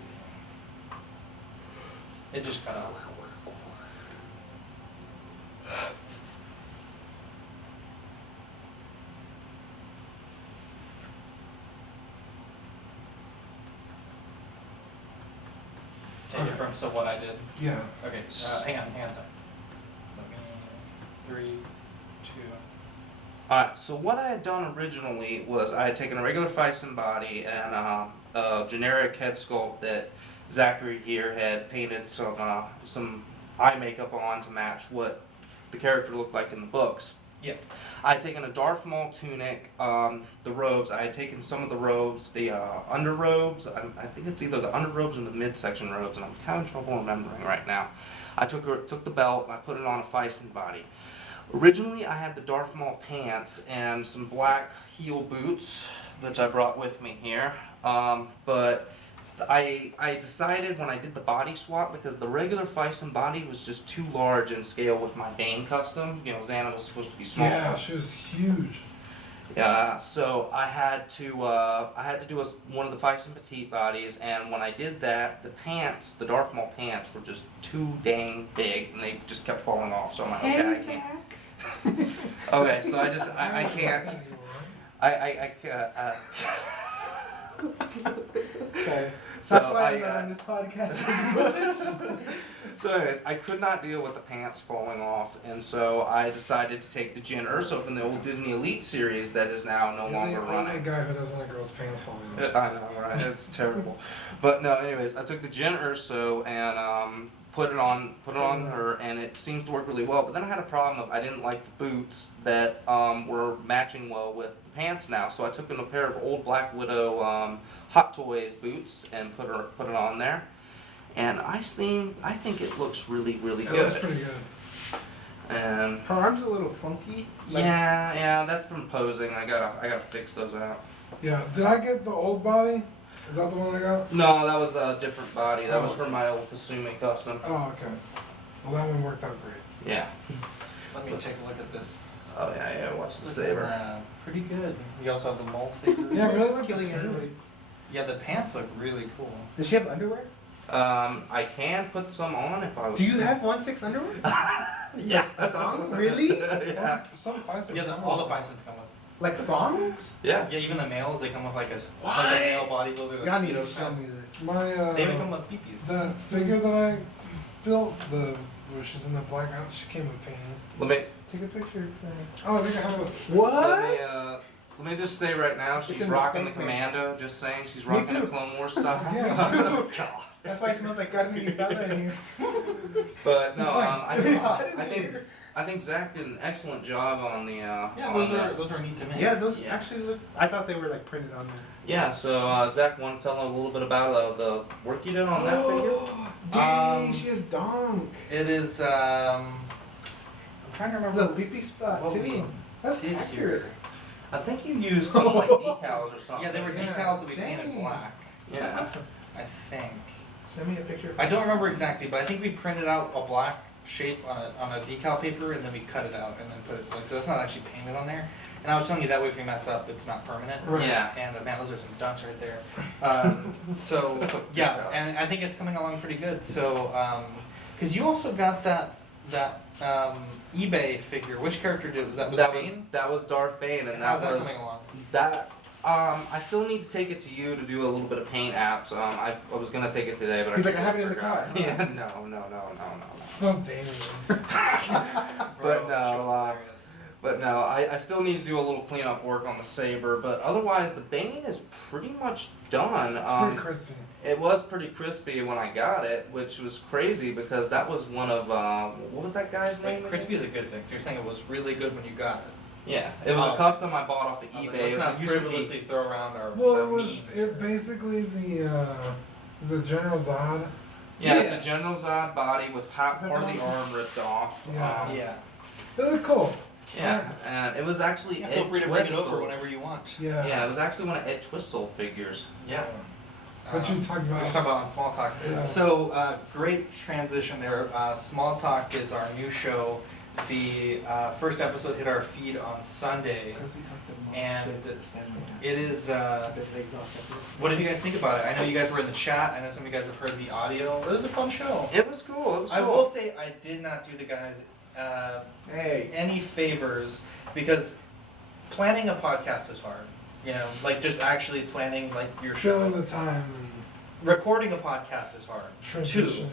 It just cut off. Take it from what I did. Yeah. Okay, hang on, Zach. Let me 3, 2. Alright, so what I had done originally was I had taken a regular Fison body and a generic head sculpt that Zachary here had painted some eye makeup on to match what the character looked like in the books. Yep. I had taken a Darth Maul tunic, the robes. I had taken some of the robes, the under robes. I think it's either the under robes or the midsection robes, and I'm having trouble remembering right now. I took the belt and I put it on a Fison body. Originally, I had the Darth Maul pants and some black heel boots, which I brought with me here. But I decided when I did the body swap, because the regular Fison body was just too large in scale with my Bane custom. You know, Xana was supposed to be smaller. Yeah, she was huge. So I had to do one of the Fison petite bodies, and when I did that, the pants, the Darth Maul pants, were just too dang big, and they just kept falling off. So I'm like, okay, I can't. Okay, so I can't. I can't. Sorry. So That's why I, I'm not on this podcast. So anyways, I could not deal with the pants falling off, and so I decided to take the Jyn Erso from the old Disney Elite series that is now no You're longer the only running. guy who doesn't like girls' pants falling off. I know, right? It's terrible. But no, anyways, I took the Jyn Erso and put it on her, and it seems to work really well. But then I had a problem of I didn't like the boots that think matching well with the pants now. So I took in a pair of old Black Widow Hot Toys boots and put it on there. And I think it looks really, really It good. looks pretty good. And Her arm's a little funky. Like, yeah, that's from posing. I gotta fix those out. Yeah. Did I get the old body? Is that the one I got? No, that was a different body. That was Oh. from my old Kasumi custom. Oh, okay. Well, that one worked out great. Yeah. Let me take a look at this. Oh yeah. Watch the Looking, saber. pretty good. You also have the mole saber. Yeah, really It's like killing the everybody. pants. Yeah, the pants look really cool. Does she have underwear? I can put some on if I was. Do you have 1/6 underwear? Yeah. Thong? Really? Yeah. Some fights are Yeah, all the Fisons come with. Like thongs? Yeah. Yeah, even the males, they come with like a What? male bodybuilder. that's Y'all need to huge. show me this. My They even come with peepees. that figure that I built, where she's in the black outfit, she came with panties. Let me Take a picture. Oh, I think I have a. let me just say right now, she's in the rocking the spank commando. Just saying, she's Me rocking the too. Clone Wars stuff. Yeah. That's why it smells like carne asada in here. But no, Nice. I think Zach did an excellent job on the. Yeah, on those are neat to make. Yeah, those Yeah. actually look. I thought they were like printed on there. Yeah. So Zach, want to tell them a little bit about the work you did on that figure? Dang, she has donk. It is. I'm trying to remember. Little pee spot what too. we That's did accurate. here. I think you used some like decals or something. Yeah, they were Yeah, decals that we painted dang. black. Yeah. I think. Send me a picture. I don't remember exactly, but I think we printed out a black shape on a decal paper and then we cut it out and then put it so that's not actually painted on there. And I was telling you that way if we mess up, it's not permanent. Right. Yeah. And man, those are some dunks right there. So yeah, and I think it's coming along pretty good. So because you also got that eBay figure. Which character did was that? Was That Bane? was Darth Bane, and How's that that was coming along? that I still need to take it to you to do a little bit of paint apps. I was gonna take it today, but He's I like, I have it in the forgot. car. Yeah, no. It's not Damien. But Bro, no, shit's hilarious. But no, I still need to do a little cleanup work on the Saber. But otherwise, the Bane is pretty much done. It's pretty crispy. It was pretty crispy when I got it, which was crazy because that was one of what was that guy's name? Wait, crispy is a good thing. So you're saying it was really good when you got it. Yeah, it was Oh. a custom I bought off of I was eBay. like, let's not It used to be- frivolously throw around our. Well, our it was meme. basically the General Zod. Yeah, it's Yeah. a General Zod body with half Is that part the of the one? arm ripped off. Yeah. Yeah. It looked cool. Yeah, and it was actually Yeah, Ed feel free to bring it Twistle. over whenever you want. Yeah. Yeah, it was actually one of Ed Twistle figures. Yeah. What you talked about. Let's talk about on Small Talk. Yeah. So, great transition there. Small Talk is our new show. The first episode hit our feed on Sunday. And It is. What did you guys think about it? I know you guys were in the chat. I know some of you guys have heard the audio. It was a fun show. It was cool. It was cool. I will say I did not do the guys Hey. any favors because planning a podcast is hard. You know, like just actually planning like your show. Filling the time Recording a podcast is hard. and transitioning.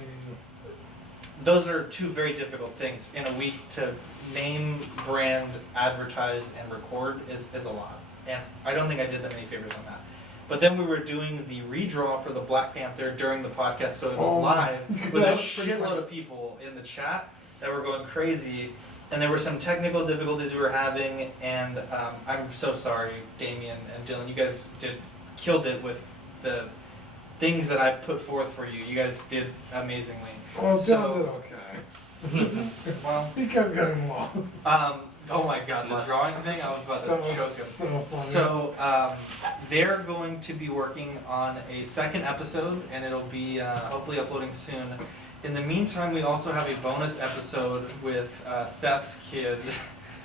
Those are two very difficult things in a week to name, brand, advertise, and record is a lot. And I don't think I did them any favors on that. But then we were doing the redraw for the Black Panther during the podcast, so it was Oh my live with a God, that's pretty shitload funny. of people in the chat that were going crazy. And there were some technical difficulties we were having, and I'm so sorry, Damien and Dylan. You guys killed it with the things that I put forth for you. You guys did amazingly. Well, So- John did okay. Well, He kept getting long. oh my god, the drawing thing, I was about to That was choke him. so funny. So, they're going to be working on a second episode, and it'll be hopefully uploading soon. In the meantime, we also have a bonus episode with Seth's kid.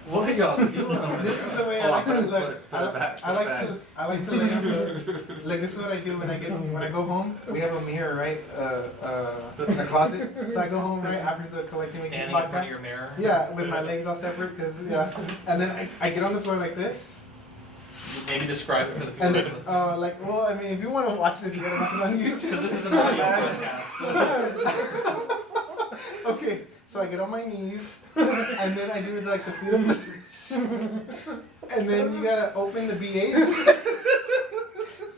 What are y'all doing over This is there? the way I like to Put it look. back, I like to lay on the. Like this is what I do when I go home. We have a mirror, right? In a closet. So I go home right after the collecting Mickey Standing in front podcast. of your mirror? Yeah, with my legs all separate, cause yeah. And then I get on the floor like this. Maybe describe it for the people And that then, listen. like, well, I mean, if you want to watch this, you gotta watch it on YouTube. Because this is an audio podcast. So Okay, so I get on my knees, and then I do like the fetal position, and then you gotta open the BH,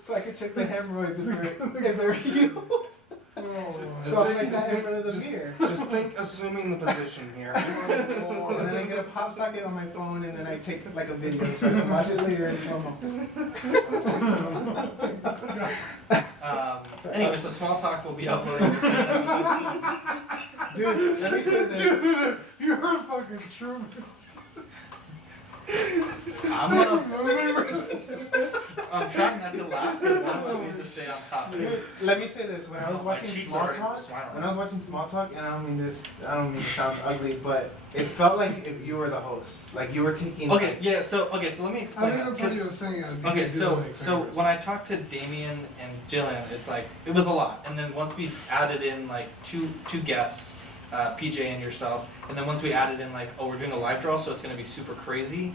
so I can check the hemorrhoids if they're healed. Oh, So I'm like that in front of the mirror. Just think, assuming the position here. And then I get a pop socket on my phone, and then I take like a video so I can watch it later in slow-mo. Anyway, so Small Talk will be uploading their second episode soon. Dude, let me say this. Dude, you're a fucking troops. I'm trying not to laugh because one of us needs to stay on topic. Dude, let me say this. When I was My watching cheeks Small already Talk, smiling. when I was watching Small Talk, and I don't mean to sound ugly, but it felt like if you were the host, like you were taking. Okay, yeah. So let me I explain. think that, that's what he 'cause- was saying. Okay, so when I talked to Damien and Dylan, it's like it was a lot, and then once we added in like two guests, PJ and yourself, and then once we added in like, oh, we're doing a live draw, so it's gonna be super crazy.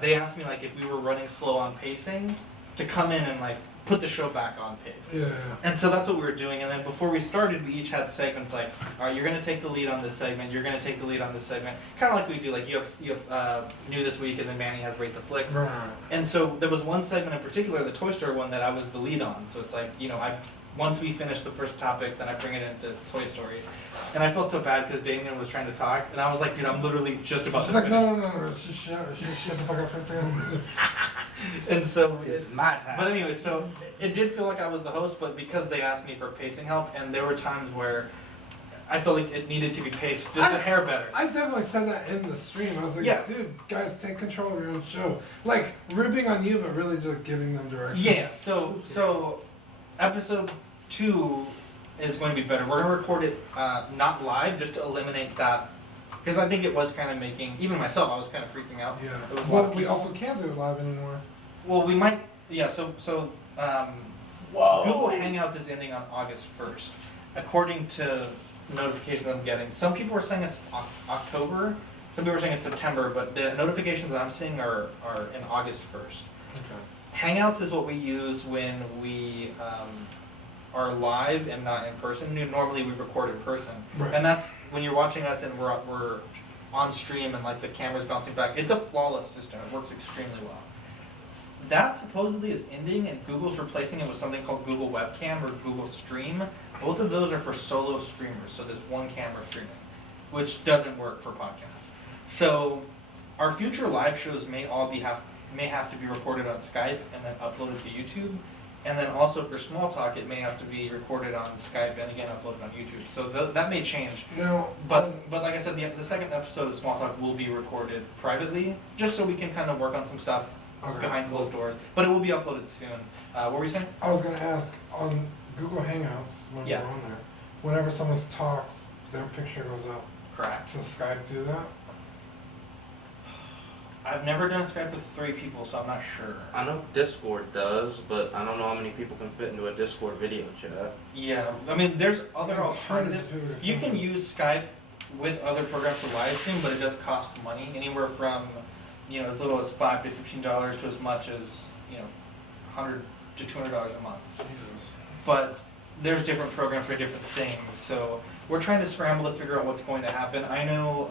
They asked me like if we were running slow on pacing to come in and like put the show back on pace. Yeah. And so that's what we were doing. And then before we started, we each had segments like, all right, you're going to take the lead on this segment. You're going to take the lead on this segment. Kind of like we do. Like you have New This Week, and then Manny has Rate the Flicks. Right. And so there was one segment in particular, the Toy Story one, that I was the lead on. So it's like, you know, once we finish the first topic, then I bring it into Toy Story. And I felt so bad because Damien was trying to talk, and I was like, dude, I'm literally just about She's to like, finish. no, just shut the fuck up for a second. And so It's my time. But anyway, so it did feel like I was the host, but because they asked me for pacing help, and there were times where I felt like it needed to be paced just a hair better. I definitely said that in the stream. I was like, Yeah. dude, guys, take control of your own show. Like, ribbing on you, but really just giving them direction. Yeah, so episode 2 is going to be better. We're going to record it not live, just to eliminate that, because I think it was kind of making, even myself, I was kind of freaking out. Yeah. It was a lot Well, of we people. also can't do it live anymore. Well, we might, yeah, so Google Hangouts is ending on August 1st. According to notifications I'm getting, some people are saying it's October, some people are saying it's September, but the notifications that I'm seeing are in August 1st. Okay. Hangouts is what we use when we are live and not in person. Normally we record in person, Right. and that's when you're watching us and we're on stream and like the camera's bouncing back. It's a flawless system. It works extremely well. That supposedly is ending, and Google's replacing it with something called Google Webcam or Google Stream. Both of those are for solo streamers, so there's one camera streaming, which doesn't work for podcasts. So our future live shows may have to be recorded on Skype and then uploaded to YouTube. And then also for Small Talk, it may have to be recorded on Skype and again uploaded on YouTube. So that may change. Now, But like I said, the second episode of Small Talk will be recorded privately, just so we can kind of work on some stuff Okay. behind closed doors. But it will be uploaded soon. What were you saying? I was gonna ask, on Google Hangouts, when Yeah. we're on there, whenever someone talks, their picture goes up. Correct. Does Skype do that? I've never done Skype with 3 people, so I'm not sure. I know Discord does, but I don't know how many people can fit into a Discord video chat. Yeah, I mean, there's other Yeah, hundreds alternatives. of people You can film. use Skype with other programs to live stream, but it does cost money, anywhere from, as little as $5 to $15 to as much as, $100 to $200 a month. Jesus. But there's different programs for different things, so we're trying to scramble to figure out what's going to happen. I know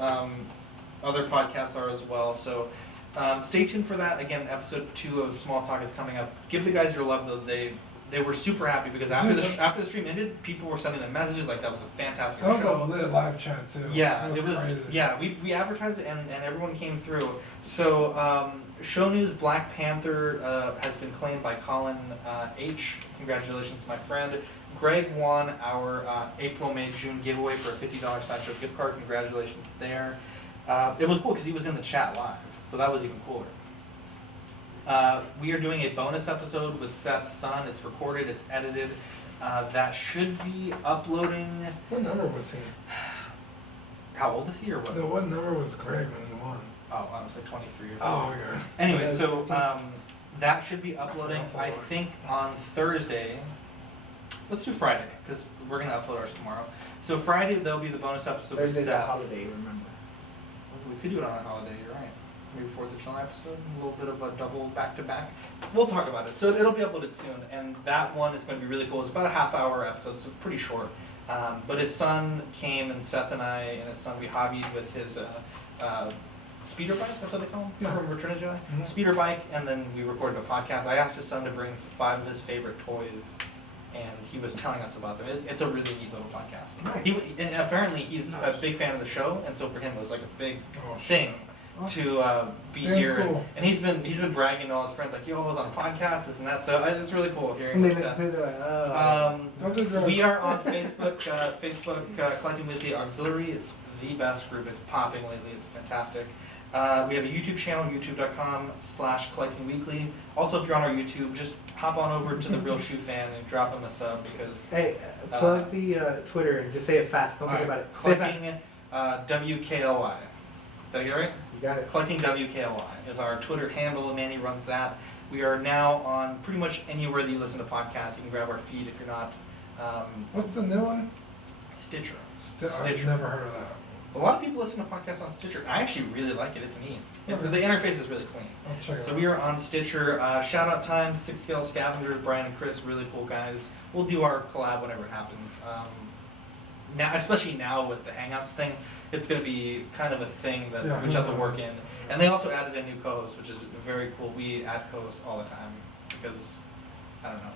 other podcasts are as well, so stay tuned for that. Again, episode 2 of Small Talk is coming up. Give the guys your love, though. They were super happy because after after the stream ended, people were sending them messages like that was a fantastic That was show. a lit live chat too. Yeah, That it was. crazy. Yeah, we advertised it and everyone came through. So show news: Black Panther has been claimed by Colin H. Congratulations, my friend. Greg won our April, May, June giveaway for a $50 Sideshow gift card. Congratulations there. It was cool because he was in the chat live, so that was even cooler. We are doing a bonus episode with Seth's son. It's recorded, it's edited. That should be uploading. What number was he? How old is he or what? No, what number was Greg when he won? Oh, I was like 23 or something. Oh, okay. Anyway, so that should be uploading, I think, on Thursday. Let's do Friday, because we're going to upload ours tomorrow. So Friday, there'll be the bonus episode with Thursday's a Seth. holiday, remember. We could do it on a holiday, you're right. Maybe 4th of July episode, a little bit of a double back-to-back. We'll talk about it. So it'll be uploaded soon, and that one is going to be really cool. It's about a half-hour episode, so pretty short. But his son came, and Seth and I and his son, we hobbied with his speeder bike, that's what they call them, Yeah. from Return of the Jedi? Mhm. Speeder bike, and then we recorded a podcast. I asked his son to bring 5 of his favorite toys, and he was telling us about them. It's a really neat little podcast. Nice. And apparently he's Nice. a big fan of the show, and so for him it was like a big Oh, shit. thing to be Stay in here. school. And he's been bragging to all his friends like, "Yo, I was on a podcast, this and that." So it's really cool hearing. And they what listen Seth- to it, they're like, Don't do drugs. we are on Facebook, Collecting Weekly Auxiliary. It's the best group. It's popping lately. It's fantastic. We have a YouTube channel, youtube.com/collectingweekly. Also, if you're on our YouTube, just hop on over to The Real Shoe Fan and drop him a sub because Hey, plug the Twitter and just say it fast. Don't think Alright, about it. Say it fast. Collecting WKLY. Did I get it right? You got it. Collecting WKLY is our Twitter handle. Manny runs that. We are now on pretty much anywhere that you listen to podcasts. You can grab our feed if you're not. What's the new one? Stitcher. I've Stitcher. never heard of that. So a lot of people listen to podcasts on Stitcher. I actually really like it. It's neat. The interface is really clean. I'll check it So out. we are on Stitcher. Shout out time, 6 Scale Scavengers, Brian and Chris, really cool guys. We'll do our collab whenever it happens. Now, especially now with the Hangouts thing, it's going to be kind of a thing that Yeah, we just have to who work knows? in. And they also added a new co-host, which is very cool. We add co-hosts all the time because, I don't know,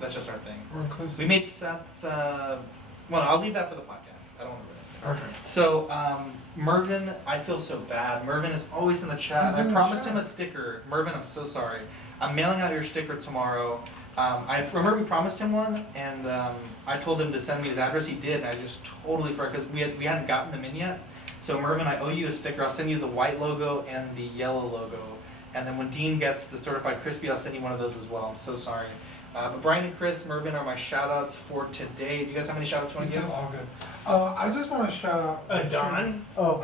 that's just our thing. We're inclusive. We made Seth, well, I'll leave that for the podcast. I don't want to ruin anything. Okay. So, Mervin, I feel so bad. Mervin is always in the chat. He's in I the promised chat. him a sticker. Mervin, I'm so sorry. I'm mailing out your sticker tomorrow. I remember we promised him one, and I told him to send me his address. He did, and I just totally forgot because we hadn't gotten them in yet. So, Mervin, I owe you a sticker. I'll send you the white logo and the yellow logo. And then when Dean gets the certified crispy, I'll send you one of those as well. I'm so sorry. But Brian and Chris, Mervin are my shout-outs for today. Do you guys have any shout-outs you want He to said give? all good. I just want to shout out Don? Oh.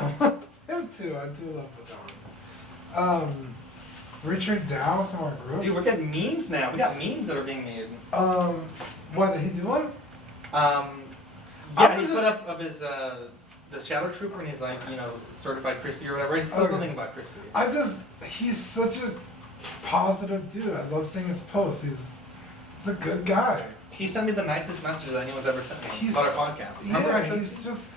him too. I do love the Don. Richard Dow from our group. Dude, we're getting memes now. We got memes that are being made. What did he do one? Yeah, I he was put just- up of his the Shadow Trooper, and he's like, certified crispy or whatever. He's still Okay. something about crispy. He's such a positive dude. I love seeing his posts. He's a good guy. He sent me the nicest messages anyone's ever sent me He's- about our podcast. Remember I Yeah, showed he's you? just.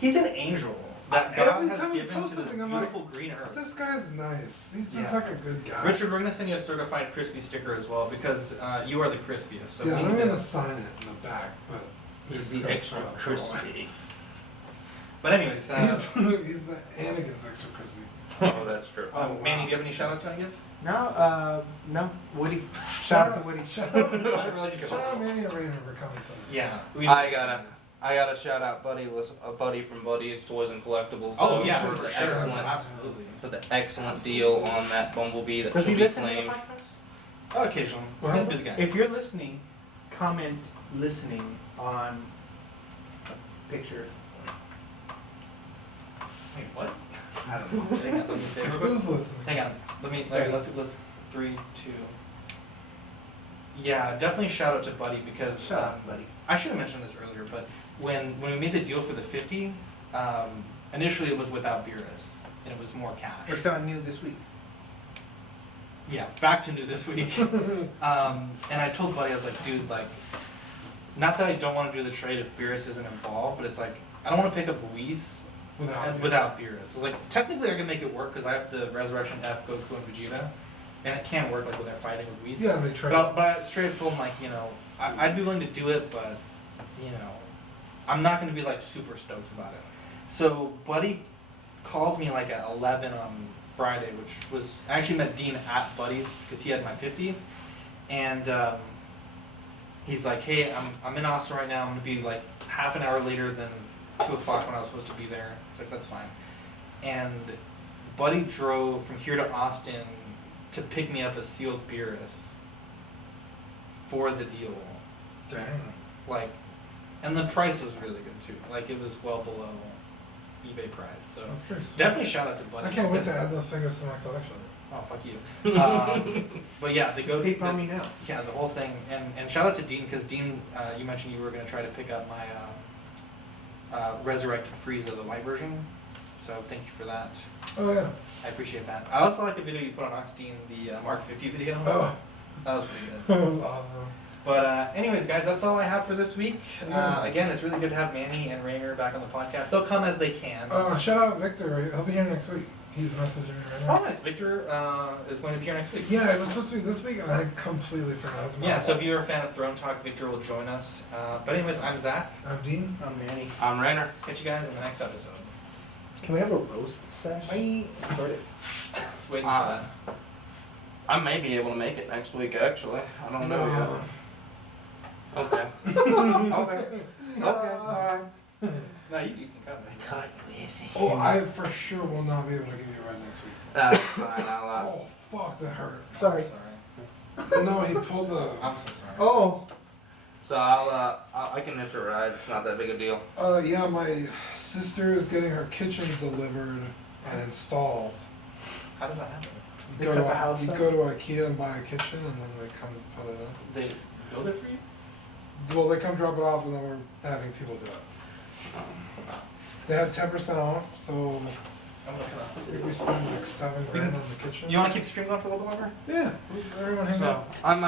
He's an angel that Every God has time he given posts to this something, I'm like, beautiful green earth. This guy's nice. He's just Yeah. like a good guy. Richard, we're gonna send you a certified crispy sticker as well because you are the crispiest. So Yeah, we I'm need gonna to- sign it in the back, but He's it's the gonna extra fall out. crispy. But anyways, He's the Anakin's extra crispy. Oh, that's true. Manny, do you have any shout outs you wanna give? No, Woody. Shout out to Woody. Shout I out, didn't realize you could shout out talk. Manny and Rainer for coming tonight. Yeah. I gotta shout out a buddy from Buddy's Toys and Collectibles. Oh though, yeah, for for the sure. excellent, Absolutely. for the excellent deal on that Bumblebee that Does he should be listen to the claimed. podcast? Oh, occasionally. Well, He's a busy guy. If you're listening, comment listening on a picture. Wait, what? I don't know. Hang on, let me say it real quick. Who's listening? Hang on. Let's 3, 2. Yeah, definitely shout out to Buddy because Shut up, buddy. I should have mentioned this earlier, but when we made the deal for the 50, initially it was without Beerus and it was more cash. We're starting new this week. Yeah, back to new this week. And I told Buddy, I was like, dude, like, not that I don't want to do the trade if Beerus isn't involved, but it's like I don't want to pick up Whis without Beerus. I was like, technically I can make it work because I have the Resurrection F, Goku, and Vegeta, and it can work like when they're fighting with Whis. Yeah, they tried. But I straight up told him like, you know, I'd be willing to do it, but you know, I'm not going to be like super stoked about it. So Buddy calls me like at 11 on Friday, which was I actually met Dean at Buddy's because he had my 50, and he's like, hey, I'm in Austin right now. I'm gonna be like half an hour later than 2 o'clock when I was supposed to be there. It's like that's fine. And Buddy drove from here to Austin to pick me up a sealed Beerus for the deal. Dang. Like, and the price was really good too. Like it was well below eBay price. So That's pretty sweet. definitely shout out to Buddy. I can't wait to because- add those figures to my collection. Oh fuck you. But yeah, the go. PayPal me now. Yeah, the whole thing, and shout out to Dean because Dean, you mentioned you were gonna try to pick up my resurrected Frieza, the white version. So thank you for that. Oh yeah. I appreciate that. I also like the video you put on Oxdean, the Mark 50 video. Oh, That was pretty good. that was awesome. But anyways, guys, that's all I have for this week. Yeah. Again, it's really good to have Manny and Rainer back on the podcast. They'll come as they can. Shout out Victor. He'll be here next week. He's messaging me right Oh, now. nice. Victor is going to appear next week. Yeah, it was supposed to be this week, and I completely forgot. It was my Yeah, so fault. if you're a fan of Throne Talk, Victor will join us. But anyways, I'm Zach. I'm Dean. I'm Manny. I'm Rainer. Catch you guys in the next episode. Can we have a roast sesh? Record it. Just waiting for that. I may be able to make it next week, actually. I don't know No. yet. Okay. Okay. Okay. No, you can cut me. Cut you easy. Oh, I for sure will not be able to give you a ride next week. That's fine. Oh, fuck, that hurt. Sorry. Sorry. No, he pulled the. I'm so sorry. Oh, So I can hitch a ride. It's not that big a deal. Yeah, my sister is getting her kitchen delivered and installed. How does that happen? They cut the house You up? go to IKEA and buy a kitchen, and then they come put it in. They build it for you? Well, they come drop it off, and then we're having people do it. They have 10% off, so I'm looking up. I think we spend like $7 grand on the kitchen. You want to keep the stream going for a little bit longer? Yeah, everyone hang out. So I might.